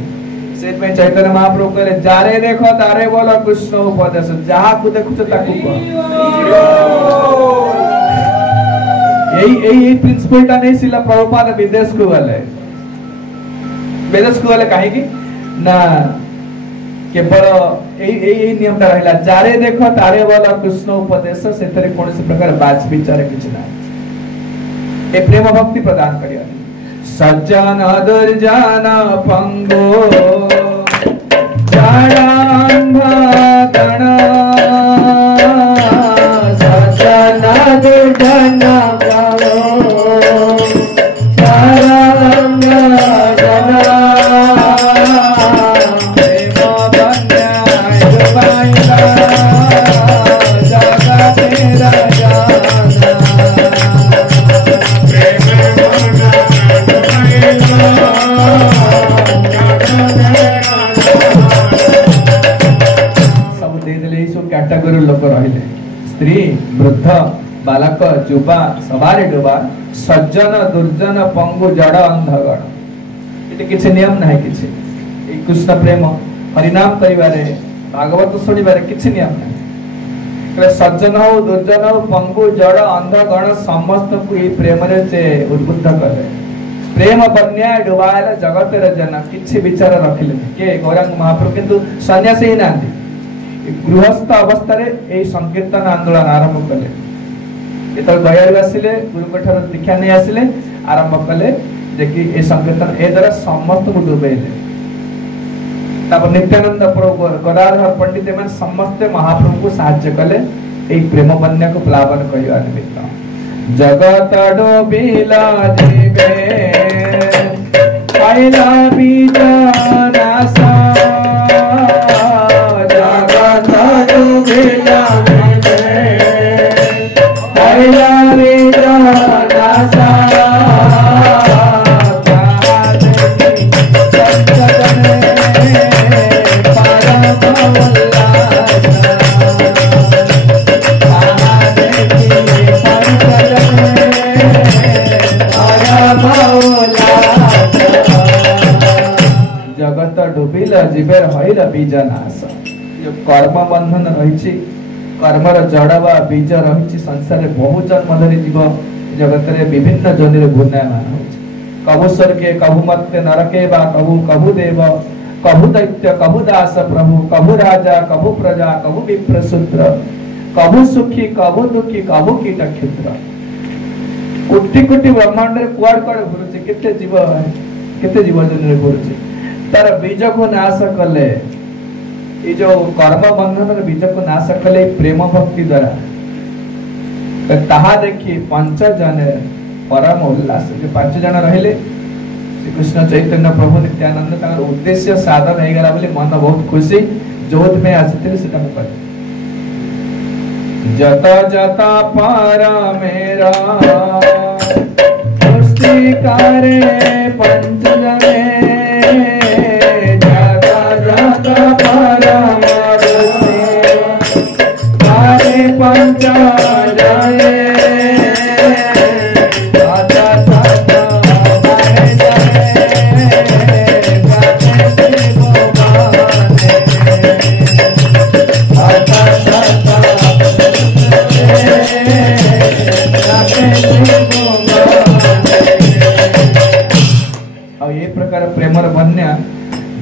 से में चैतन्य महाप्रभु कहले जारे देखो तारे बोलो कृष्ण उपदेश जहा को देखुछ ताकू यही प्रिंसिपल टा नहीं सिला प्रभुपाद विदेश को गले काहे कि ना केवल यही नियम टा रहला जारे देखो तारे बोलो कृष्ण उपदेश से तरे कोन से प्रकार बाच विचार किछ ना ए प्रेम भक्ति प्रदान करिया सज्जन दुर्जन पंगो जड़ांधा गण सज्जन दुर्जन कैटेगरी लोक रहिले स्त्री वृद्ध बालक युवा सवारी डुबा सज्जन दुर्जन पंगु जड़ अंधगण ये किसी नियम ना किसी कृष्ण प्रेम हरिनाम करिबारे भागवत शुणिबारे किसी नियम ना सज्जन हो दुर्जन हो पंगु जड़ अंधगण समस्त को ये प्रेम से उद्बुद्ध करे प्रेम बन्या डुबाला जगत जन किसी विचार रखिले के गौरांग महाप्रभु किंतु सन्यासी ही नांदी गृहस्थ अवस्था संकीर्तन आंदोलन आरंभ कले दयालु आसिले गुरुठार दीक्षा नहीं आसिले आरंभ कले देखिए ये संकीर्तन ए द्वारा समस्त को डुबेले नित्यानंद प्रभु गदाधर पंडित एवं समस्त महाप्रभु को साहाय्य कले प्रेम बन्या को प्लावन करने निमित्त जगत डोबिला जीवे पाइला बीज नासा जगत डुबिल जीवर हईल बीज नाश कर्म बंधन रही कर्मर जड़ बा बीज रही संसार बहु जन्म धरी जीव जगत रे विभिन्न जनिर घूर्णयमान हो कभु स्वर्गे कभु मर्त्य नरके बा कभु कभु देव कभु दैत्य कभु दास प्रभु कभु राजा कभु प्रजा कभु विप्र शूद्र कभु सुखी कभु दुखी कभु कीट क्षुद्र कोटि कोटि ब्रह्मांड रे कुआड कुआड घुरुचे केते जीव जनिर घुरुचे तार बीज को नाश कले ये जो कर्म बंधन बीज को नाश कले प्रेम भक्ति द्वारा ताहा देखी पंच जन परम उल्लास जो पांच जन रहिले श्री कृष्ण चैतन्य प्रभु नित्यानंद तार उद्देश्य साधन हो गला बोली मन बहुत खुशी जोत में आसीथिले सेटा मु कहले जत जत पार मेरा सृष्टि करे पंच जने पंच ये प्रकार प्रेमर बन्या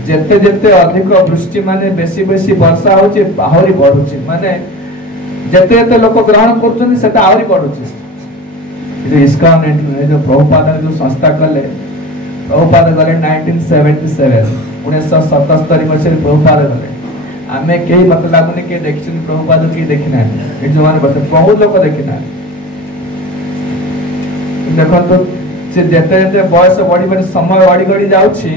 जेते जेते अधिक वृष्टि माने बेसी बेसी वर्षा होची आहुरी बढ़ुची माने जेते जेते लोक ग्रहण करछन सेटा आहुरी बढ़ुची जो इस्कॉन जो प्रभुपाद जो संस्था कले प्रभुपाद गले 1977 1977 मसिर प्रभुपाद गले आमे केही मत लागुनी के देखछन प्रभुपाद की देखिना ए जो माने बस बहुत लोक देखिना देखो तो से जेते जेते बयस बड़ी बड़ी समय बड़ी गड़ी जाउची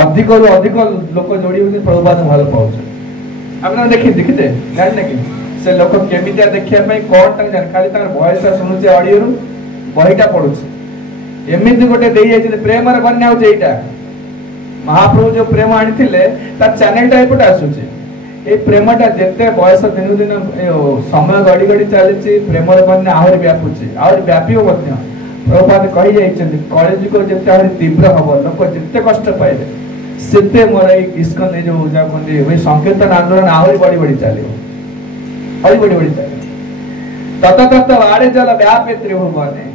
अधिक रु अधिक लोक जोड़ी होती प्रभुपाद भल पाउछ आपन देखिते जान कि से लोक केमितिया देखिया पई कोन तक जान खाली तार वॉइस सुनुचे ऑडियो रु बहिटा पडुछ एमिति गोटे देई जाय प्रेमर बन्या हो जेइटा महाप्रभु जो प्रेम आनिथिले ता चैनल टाइप टा आसुचे ए प्रेमटा जेते बयस दिन दिन समय गड़ी गड़ी चलीची प्रेमर बन्या आहुरी व्यापुची आहुरी व्यापियो मध्य प्रभुपाद कहि जाइछन कलिजुग जेते आहुरी तीव्र हबो लोक जेते कष्ट पाइले सेते मोर इस्कन जो जा कोंदी वे संकीर्तन आंदोलन आहुरी बड़ी बड़ी चलियो और बड़ी बड़ी चलियो तत तत वारे जल व्यापे त्रिभुवने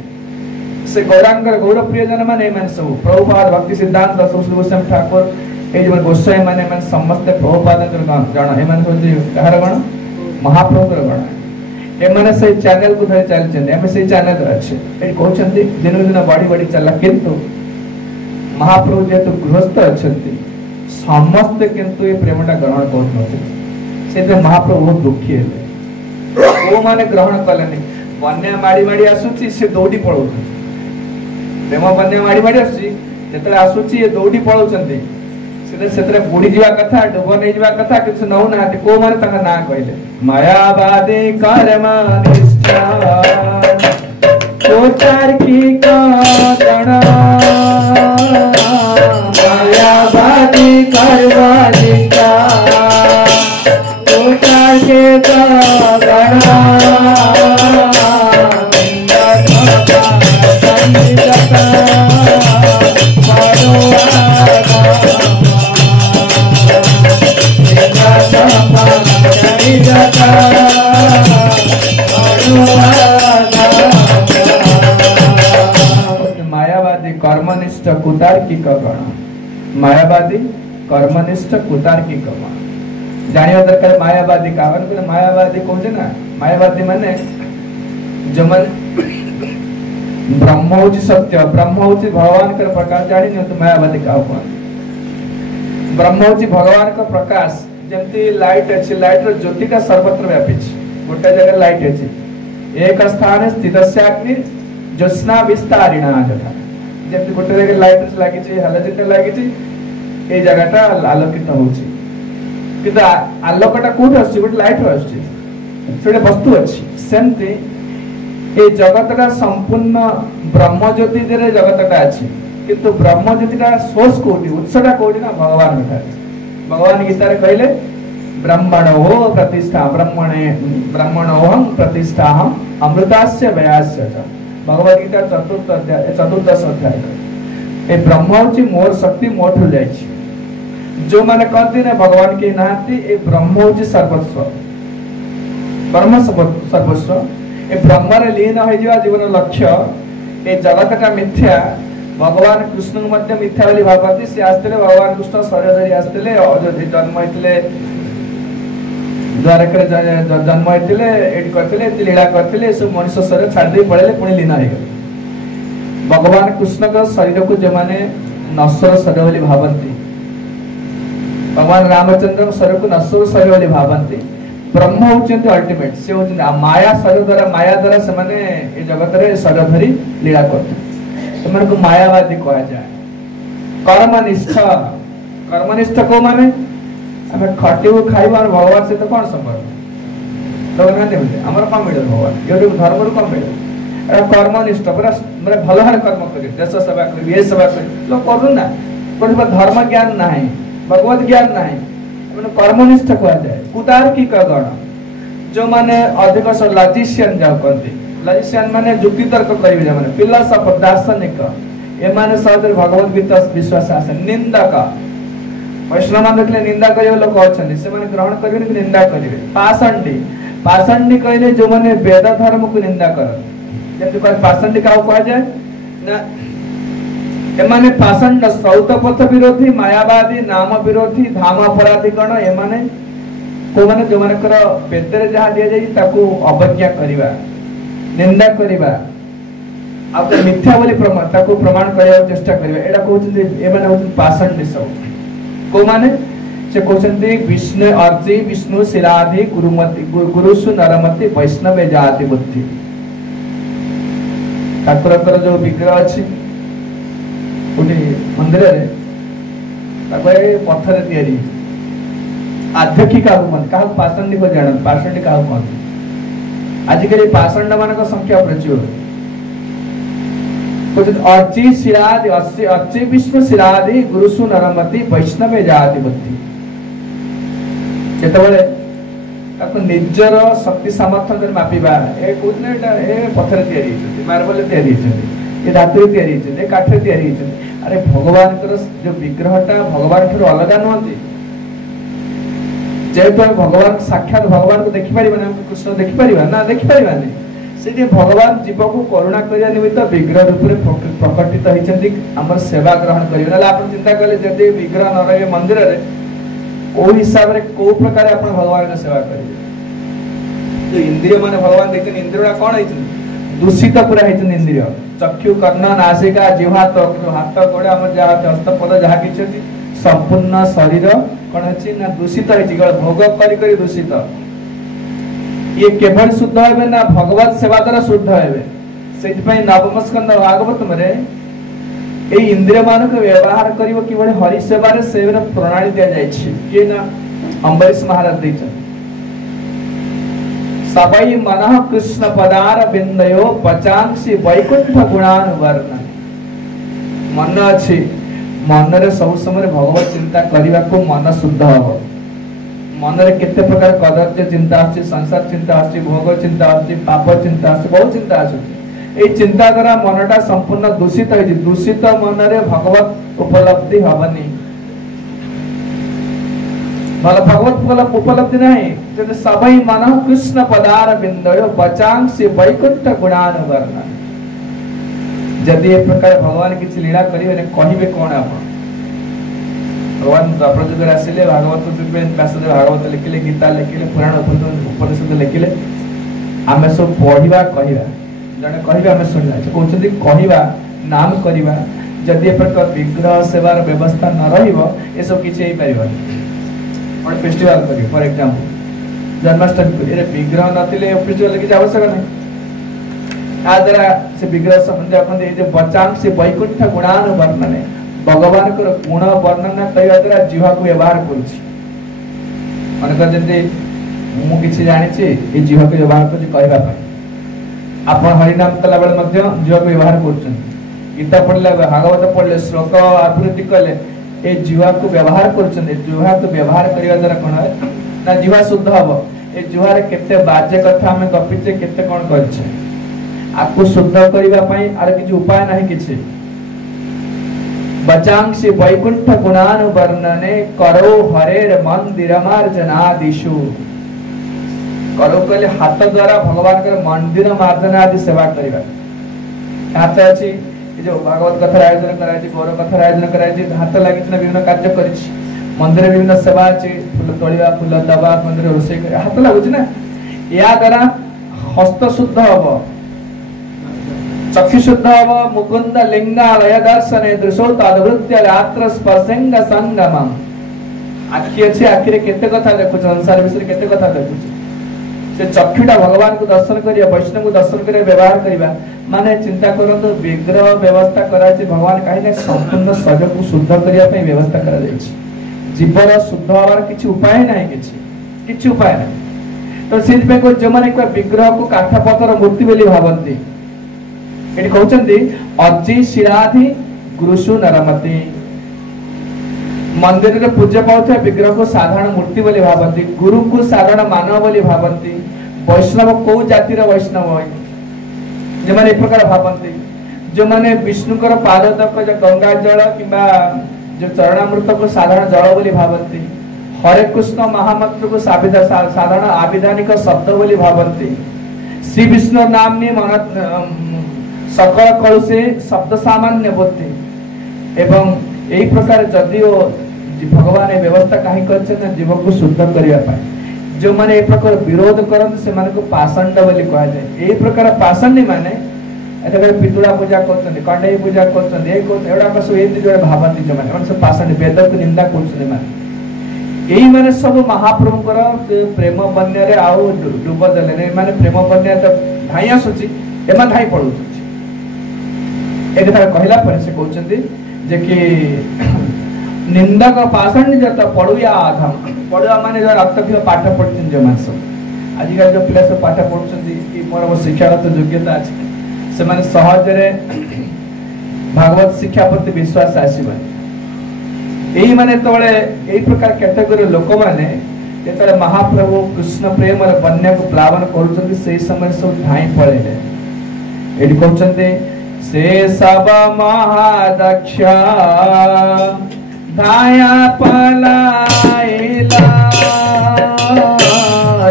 से गौरांगर गौरप्रिय जन माने मन सब प्रभुपाद भक्ति सिद्धांत सुश्री गोस्वामी ठाकुर ए जो गोस्वामी माने मन समस्त प्रभुपाद जन ए मन होजी कहर गण महाप्रभु गण ए माने से चैनल को धरे चल चंदे हम से चैनल अच्छे ए कहउछंती दिन दिन बड़ी बड़ी चला किंतु महाप्रभु जेहेतु गृहस्थ अच्छा समस्ते किंतु ये प्रेमटा ग्रहण कर महाप्रभु बहुत दुखी है वो माने ग्रहण कले बन्या माड़ी माड़ी आसुची से दौड़ी पड़ो प्रेम बन्या माड़ी माड़ी आसुची जेतले आसुची ये दौड़ी पड़ौचंती से बुड़ी जा कथा डुब नहीं जा कथा कि नौ ना को माने तंग ना कहले मायावादी कर्मनिष्ठा कोचार की कण मायावादी कर्मनिष्ठा कोचार के कण मायावादी कर्मनिष्ठ कुतार्किक गण मायावादी कर्मनिष्ठ कुतार्किक गण जानिया दरकार मायावादी का मायावादी कहते ना मायावादी माने जो माने ब्रह्म होची सत्य ब्रह्म होची भगवान का प्रकाश जानी नहीं तो मायावादी का ब्रह्म होची भगवान का प्रकाश जमती लाइट अच्छी लाइट रो ज्योति का सर्वत्र व्यापी गोटे जगह लाइट अच्छी एक स्थान स्थित अग्नि ज्योत्स्ना विस्तारिणा यथा जमती गोटे जगह लाइट लगी हालोजन लगी ए जगहटा आलोकित होची किंतु आलोकटा कोठ आछि गोटे लाइट रो आछि सेटे वस्तु अछि सेमती ए जगतटा संपूर्ण ब्रह्म ज्योति दे जगतटा अछि किंतु ब्रह्म ज्योतिटा सोर्स कोठी उत्सटा कोठी ना भगवान का भगवान गीता रे कहले ब्रह्मणो प्रतिष्ठा ब्रह्मणोहम प्रतिष्ठाहम अमृतास्य वयास्य च भगवद गीता चतुर्दश अध्याय ए ब्रह्म होची मोर शक्ति मोठु जायछि जो माने कहते ना भगवान के नाती ए ब्रह्म होची सर्वस्व ब्रह्म सर्वस्व ए ब्रह्म रे लीन हो जीवा जीवन लक्ष्य ए जगत का मिथ्या भगवान कृष्ण मध्य मिथ्या वाली भावती से आस्ते भगवान कृष्ण शरीर धरी आस्ते अयोध्या जन्म होते द्वारका जन्म होते एडी करते लीला करते सब मनुष्य शरीर छाड़ दे पड़े पुणी लीन हो गए भगवान कृष्ण का शरीर को जो माने नश्वर शरीर वाली भावती भगवान रामचंद्र शरीर को नश्वर शरीर वाली भावती ब्रह्म होचंती अल्टीमेट से होचंती माया शरीर द्वारा से माने ए जगत रे शरीर धरी लीला करते तुमन को मायावादी कहा जाए कर्मनिष्ठ को माने हमें खटिबो खाइबो और भगवान से तो कौन संपर्क लोग ना देबे हमर कम मिले भगवान यो धर्म रो कम मिले एरा कर्मनिष्ठ पूरा माने भलो हर कर्म करे देश सेवा करे ये सेवा करे लोग करू ना कोन धर्म ज्ञान नाही भगवत ज्ञान नाही माने कर्मनिष्ठ कहा जाए कुतार्किक गण जो माने अधिक लॉजिशियन जाव करती लजिशियन माने युक्ति तर्क करिवे जे माने फिलोसोफर दार्शनिक ए माने सहज भगवत गीता विश्वास आसे निंदक वैष्णव मान देखले निंदा करिवे लोक अछन से माने ग्रहण करिवे कि निंदा करिवे पाषंडी कहले जो माने वेद धर्म को निंदा कर जेते कोन पाषंडी का कहा जाए ना ए माने पाषंड सौत पथ विरोधी मायावादी नाम विरोधी धाम अपराधी गण ए माने को माने जो माने कर वेद रे जहा दिया जाई ताको अवज्ञा करिवा निंदा करिबा आप मिथ्या बोली ताको प्रमाण करबा चेष्टा करिबा एडा कहउछन ए माने होछन पाषंडी सब को माने से कहउछन विष्णु अर्ची विष्णु शिराधि गुरुमति गुरुसु नरमति वैष्णव जाति बुद्धि ठाकुर जो विग्रह अछि उनी मंदिर रे ताको पत्थर तयारी आध्यक्षिका मन का पाषंडी को जान पाषंडी का मन आजिकल पाषंड मानक संख्या प्रचुर कुछ अर्ची शिरादि अर्ची विष्णु शिरादि गुरुसु नरमति वैष्णव जाति बुद्धि जेतबेले ताको निजर शक्ति सामर्थ्य जन मापिबा ए कोने ए पत्थर तयारी छै मार्बल तयारी छै ए धातु तयारी छै ए काठ तयारी छै अरे भगवान कर जो विग्रहटा भगवान ठरो अलग नहंती जेहेतु भगवान साक्षात भगवान को देखि पारिबा ना कृष्ण देखि पारिबा ना देखि पारिबा नै से जे भगवान जीव को करुणा करिया निमित्त विग्रह रूप रे प्रकटित होइछन्ती हमर सेवा ग्रहण करियो ना आपण चिंता करले जदि विग्रह न रहे मंदिर रे ओ हिसाब रे को प्रकार आपण भगवान के सेवा करियो जो इंद्रिय माने भगवान देखन इंद्रियडा कोन होइछन दूषित पूरा है इंद्रिय चक्षु कर्ण नासिका जिह्वा हाथ गोड़ आम हस्तपद जहाँ कि संपूर्ण शरीर कौन अच्छी ना दूषित है भोग करी दूषित ये केवल शुद्ध है ना भगवत सेवा द्वारा शुद्ध है से नवम स्कंद भागवत में ये इंद्रिय मान को व्यवहार करिवो कि बड़े हरि सेवा रे सेवर प्रणाली दिया जाय छी के ना अम्बरीश महाराज दैछ सबई मनः कृष्ण पदार बिंदयो पचांसी वैकुंठ गुणानुवर्ण मन अछि मन रे सब समय भगवत चिंता करबा को मन शुद्ध हो मन रे केते प्रकार कदर्य चिंता अछि संसार चिंता अछि भोग चिंता अछि पाप चिंता अछि बहुत चिंता अछि ए चिंता द्वारा मनटा संपूर्ण दूषित है दूषित मन रे भगवत उपलब्धि हबनी भला भगवत उपलब्धि नहीं जब सबई मन कृष्ण पदार बिंदयो बचांसी वैकुंठ गुणानुवर्ण यदि ए प्रकार भगवान किछि लीला करिवे ने कहिबे कोन आप भगवान द्वापर आसिले भागवत जुगे व्यासदेव भागवत लिखिले गीता लिखिले पुराण उपनिषद लिखिले आमे सब पढ़िबा कहिबा जने कहिबा आमे सुनला कहउछथि कहिबा नाम करिबा जदि प्रकार विग्रह सेवार व्यवस्था न रहिबो ए सब किछि हे परिबो और फेस्टिवल करी फॉर एग्जांपल जन्माष्टमी रे विग्रह नथिले फेस्टिवल के आवश्यक नहीं आदरा से विग्रह संबंध अपन ए जे बचांग से वैकुंठ गुणान वर्णने भगवान को गुण वर्णना करिया द्वारा जीवा को व्यवहार करूछि मन कर जते मु किछि जानि छी ए जीवा को व्यवहार करूछि कहबा पय आपण हरि नाम कला बेले मध्य जीवा को व्यवहार करछन गीता पढ़ले भागवत पढ़ले श्लोक आवृत्ति कले ए जीवा को व्यवहार करछन जीवा को व्यवहार करिया द्वारा कोन है ना जीवा शुद्ध हबो ए जीवा रे केते बाजे कथा हमें गपिचे केते कोन करछे आको शुद्ध करिवा पई आर किछि उपाय नाही किछि बचांग से वैकुंठ गुणान वर्णने करो हरेर मंदिर मार्जनादिषु करो कहले हाथ द्वारा भगवान के मंदिर मार्जना आदि सेवा करिवा हाथ अछि जो भागवत कथा आयोजन कराय छी गौर कथा आयोजन कराय छी हाथ लागि छ विभिन्न कार्य करि छी मंदिर विभिन्न सेवा अछि फूल तोड़िबा फूल दबा मंदिर रोषे कर हाथ लागु छी ना या द्वारा हस्त शुद्ध हबो चक्षु शुद्ध हबो मुकुंद लिंगालय दर्शने दृशो तदवृत्य रात्र स्पर्शंग संगमम आखि अछि आखि रे केते कथा देखु संसार विषय केते कथा देखु से चक्षुटा भगवान को दर्शन करिया वैष्णव को दर्शन करिया व्यवहार करिबा माने चिंता करंतु विग्रह व्यवस्था करा छी भगवान काहे ने संपूर्ण शरीर को शुद्ध करिया पे व्यवस्था करा जाय छी जीवन शुद्ध होवार किछि उपाय नाही किछि उपाय नाही तो सिद्ध पे को जो माने एक विग्रह को काठ पत्थर मूर्ति बोली भाबंती एटी कहउचंती अज्जी शिराधि गुरुसु नरमति मंदिर रे पूज्य पाउथे विग्रह को साधारण मूर्ति बोली भाबंती गुरु को साधारण मानव बोली भाबंती वैष्णव को जातिर वैष्णव होय जे माने एक प्रकार भाबंती जो माने विष्णु कर पाद तक जो गंगा जल किबा जो चरणामृत को साधारण जल बोली भाबंती हरे कृष्ण महामंत्र को साधारण आविधानिक शब्द बोली भाबंती श्री विष्णु नाम ने मन सकल कलुसे शब्द सामान्य बोलते एवं एही प्रकार जदिओ भगवान ए व्यवस्था काहे करछन जीव को शुद्ध करिया पाए जो माने ए प्रकार विरोध करन से माने को पाषंड बोली कहा जाय एही प्रकार पाषंडी माने एतकर पितुड़ा पूजा करछन कंडई पूजा करछन ए को एडा कसो एति जोडे भाबंती जो माने से पाषंडी वेद को निंदा करछन माने एही माने सब महाप्रभु कर प्रेम बन्या रे आउ डुब देले रे माने प्रेम बन्या त धाइया सोची एमा धाइ पडु एक तरह कहला पर से कहउछंती जे कि निंदक पाषाण जत पढुया आधम पढुया माने जो रक्तभिय पाठ पढछन जो मानस आज का जो पिला सब पाठ पढछन कि मोर शिक्षागत योग्यता अछि से माने सहज रे भागवत शिक्षा प्रति विश्वास आसीबा एही माने तोळे एही प्रकार कैटेगरी लोक माने जेतरे महाप्रभु कृष्ण प्रेम रे बन्या को प्लावन करूछन से समय सब धाई पळेले एडी कहउछन से सब महादक्ष धाया पलाइला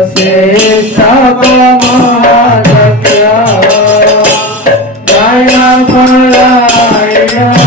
से सब महादक्ष धाया पलाइला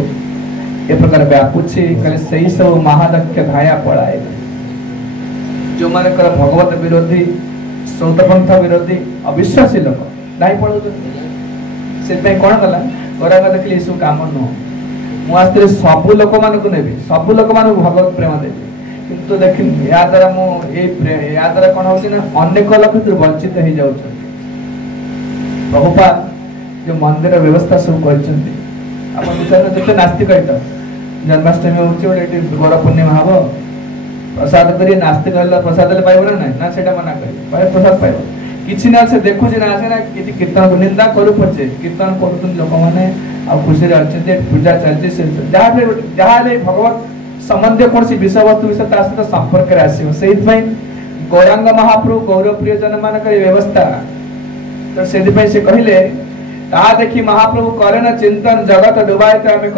ए प्रकार व्यापुछि कहले सही सब महादक्ष धाया पड़ाए जो माने कर भगवत विरोधी सौतपंथ विरोधी अविश्वासी लोक धाई पड़ो से कौन गला गौरांग देखली सब काम न मु आस्ते सब लोक मानक नेबी सब लोक मानक भगवत प्रेम देबी किंतु देखि या द्वारा मु या द्वारा कौन होछि ना अनेक लोक वंचित हो जाउछ प्रभुपाद जो मंदिर व्यवस्था सब करछन्ती अपन विचार जते नास्तिक आइतो जन्माष्टमी होछि ओटे गौर पूर्णिमा हबो प्रसाद करी नास्तिक हल्ला प्रसाद ले पाइबो ना ना सेटा मना करी पाए प्रसाद पाइबो किछि ना से देखु जे ना आसे ना किछि कीर्तन को निंदा करू पछे कीर्तन करतुन लोक माने आ खुशी रे अछि जे पूजा चलछि से जहा ले भगवत संबंध कोन सी विषय वस्तु विषय ता से संपर्क रे आसीबो सेहि पई गौरांग महाप्रभु गौरव प्रिय जन मान कर व्यवस्था तो सेहि पई से कहिले ता देखि महाप्रभु करे ना चिंतन जगत डुबाय त हमें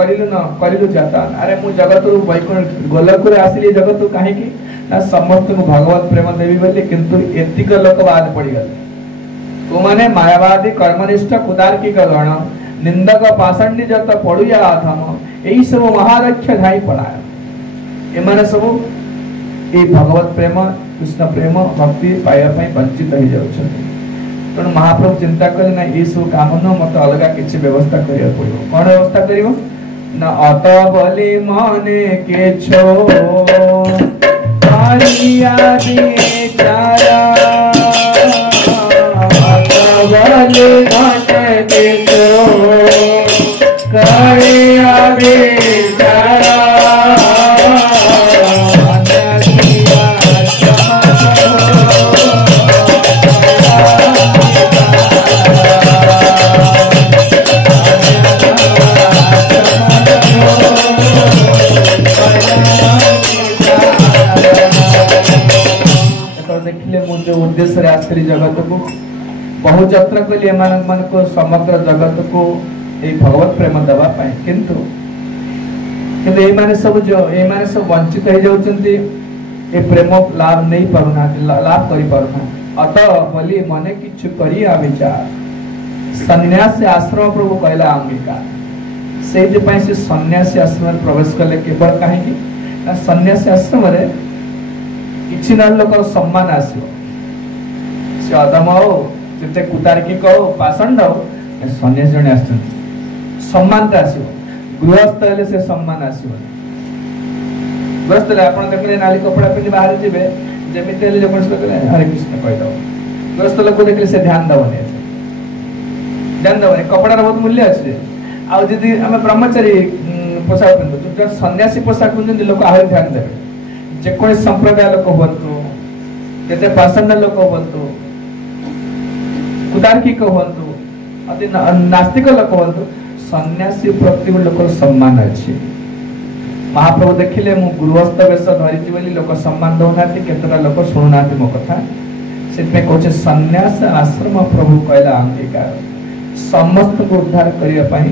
करिलु जाता अरे मु जगत रु वैकुंठ गोलक रे आसीली जगत काहे की ना समस्त को भगवत प्रेम देवी बोली किंतु एतिक लोक बाद पड़ी गल को माने मायावादी कर्मनिष्ठ कुदार की गण निंदक पाषंडी जत पड़ुया आधम एई सब महारक्ष धाई पड़ाय ए माने सब ए भगवत प्रेम कृष्ण प्रेम भक्ति पाया पई वंचित हो जाउछथि तो महाप्रभु चिंता करे ना ये सब काम न मत अलग किसी व्यवस्था करिया पड़ो कौन व्यवस्था करिवो ना अत बलि मने के छो आलिया दे चारा अत बलि मने के छो करिया दे चारा जो उद्देश्य आश्री जगत को बहु जत्न कली मन को समग्र जगत को ए भगवत प्रेम दबा पाए किंतु ए माने सब जो ए माने सब वंचित हो जाउचंती ए प्रेम लाभ नहीं पाउना लाभ करि पाउना अत बोली मने किछु करी आ विचार सन्यासी आश्रम प्रभु कहला अंगीकार से जे पई से सन्यासी आश्रम में प्रवेश करले केवल काहे की ना सन्यासी आश्रम रे किछि न लोक सम्मान आसियो से अदम हो जते कुतारकी को पाषंड हो सन्यासी जने आछन सम्मान त आसियो गृहस्थ ले से सम्मान आसियो गृहस्थ ले आपण देखले नाली कपड़ा पिनि बाहर जिबे जेमिते ले लोक से हरे कृष्ण कहि दो गृहस्थ लोक देखले से ध्यान दवने कपड़ा रे बहुत मूल्य अछि आ जदी हम ब्रह्मचारी पोशाक पिनबो जो सन्यासी पोशाक पिनदे लोक आहुर ध्यान देबे जे कोई संप्रदाय लोक होतु जते पाषंड लोक होतु कुतारकी को होतु अति नास्तिक लोक होतु सन्यासी प्रति लोक सम्मान अछि महाप्रभु देखिले मु गृहस्थ वेश धरिछि बोली लोक सम्मान दउनाति केतरा लोक सुनुनाति मो कथा सेते कहै सन्यास आश्रम प्रभु कहला अंगीकार समस्त को उद्धार करिया पई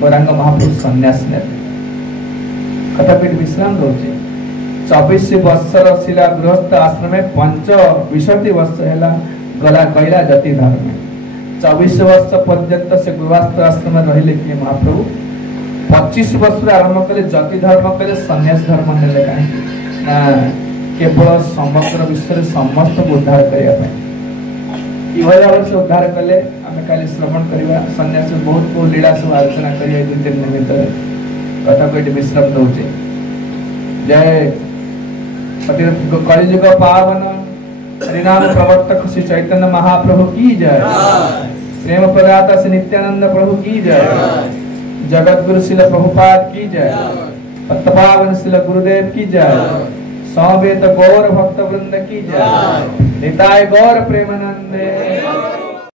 गौरांग महाप्रभु सन्यास ने कथा पे विश्राम दउछि 24 वर्षर शिला गृहस्थ आश्रम में 65 वर्ष हैला गला कैला जति धर्म 24 वर्ष पर्यंत से गृहस्थ आश्रम में रहिले कि महाप्रभु 25 वर्ष आरंभ कले जति धर्म कले सन्यास धर्म नेले काहे ना केवल समग्र विश्व रे समस्त उद्धार करिया पई इवया वर्ष उद्धार कले हमें काली श्रवण करिवा सन्यास बहुत को लीला सब आलोचना करिया 2 दिन भीतर कथा कोइ विश्राम दउचे जय कलिजुग पावन हरिनाम प्रवर्तक श्री चैतन्य महाप्रभु की जय प्रेम प्रदाता श्री नित्यानंद प्रभु की जय जगत गुरु श्रील प्रभुपाद की जय पद्मपावन श्रील गुरुदेव की जय समवेत गौर भक्त वृंद की जय निताय गौर प्रेमानंदे।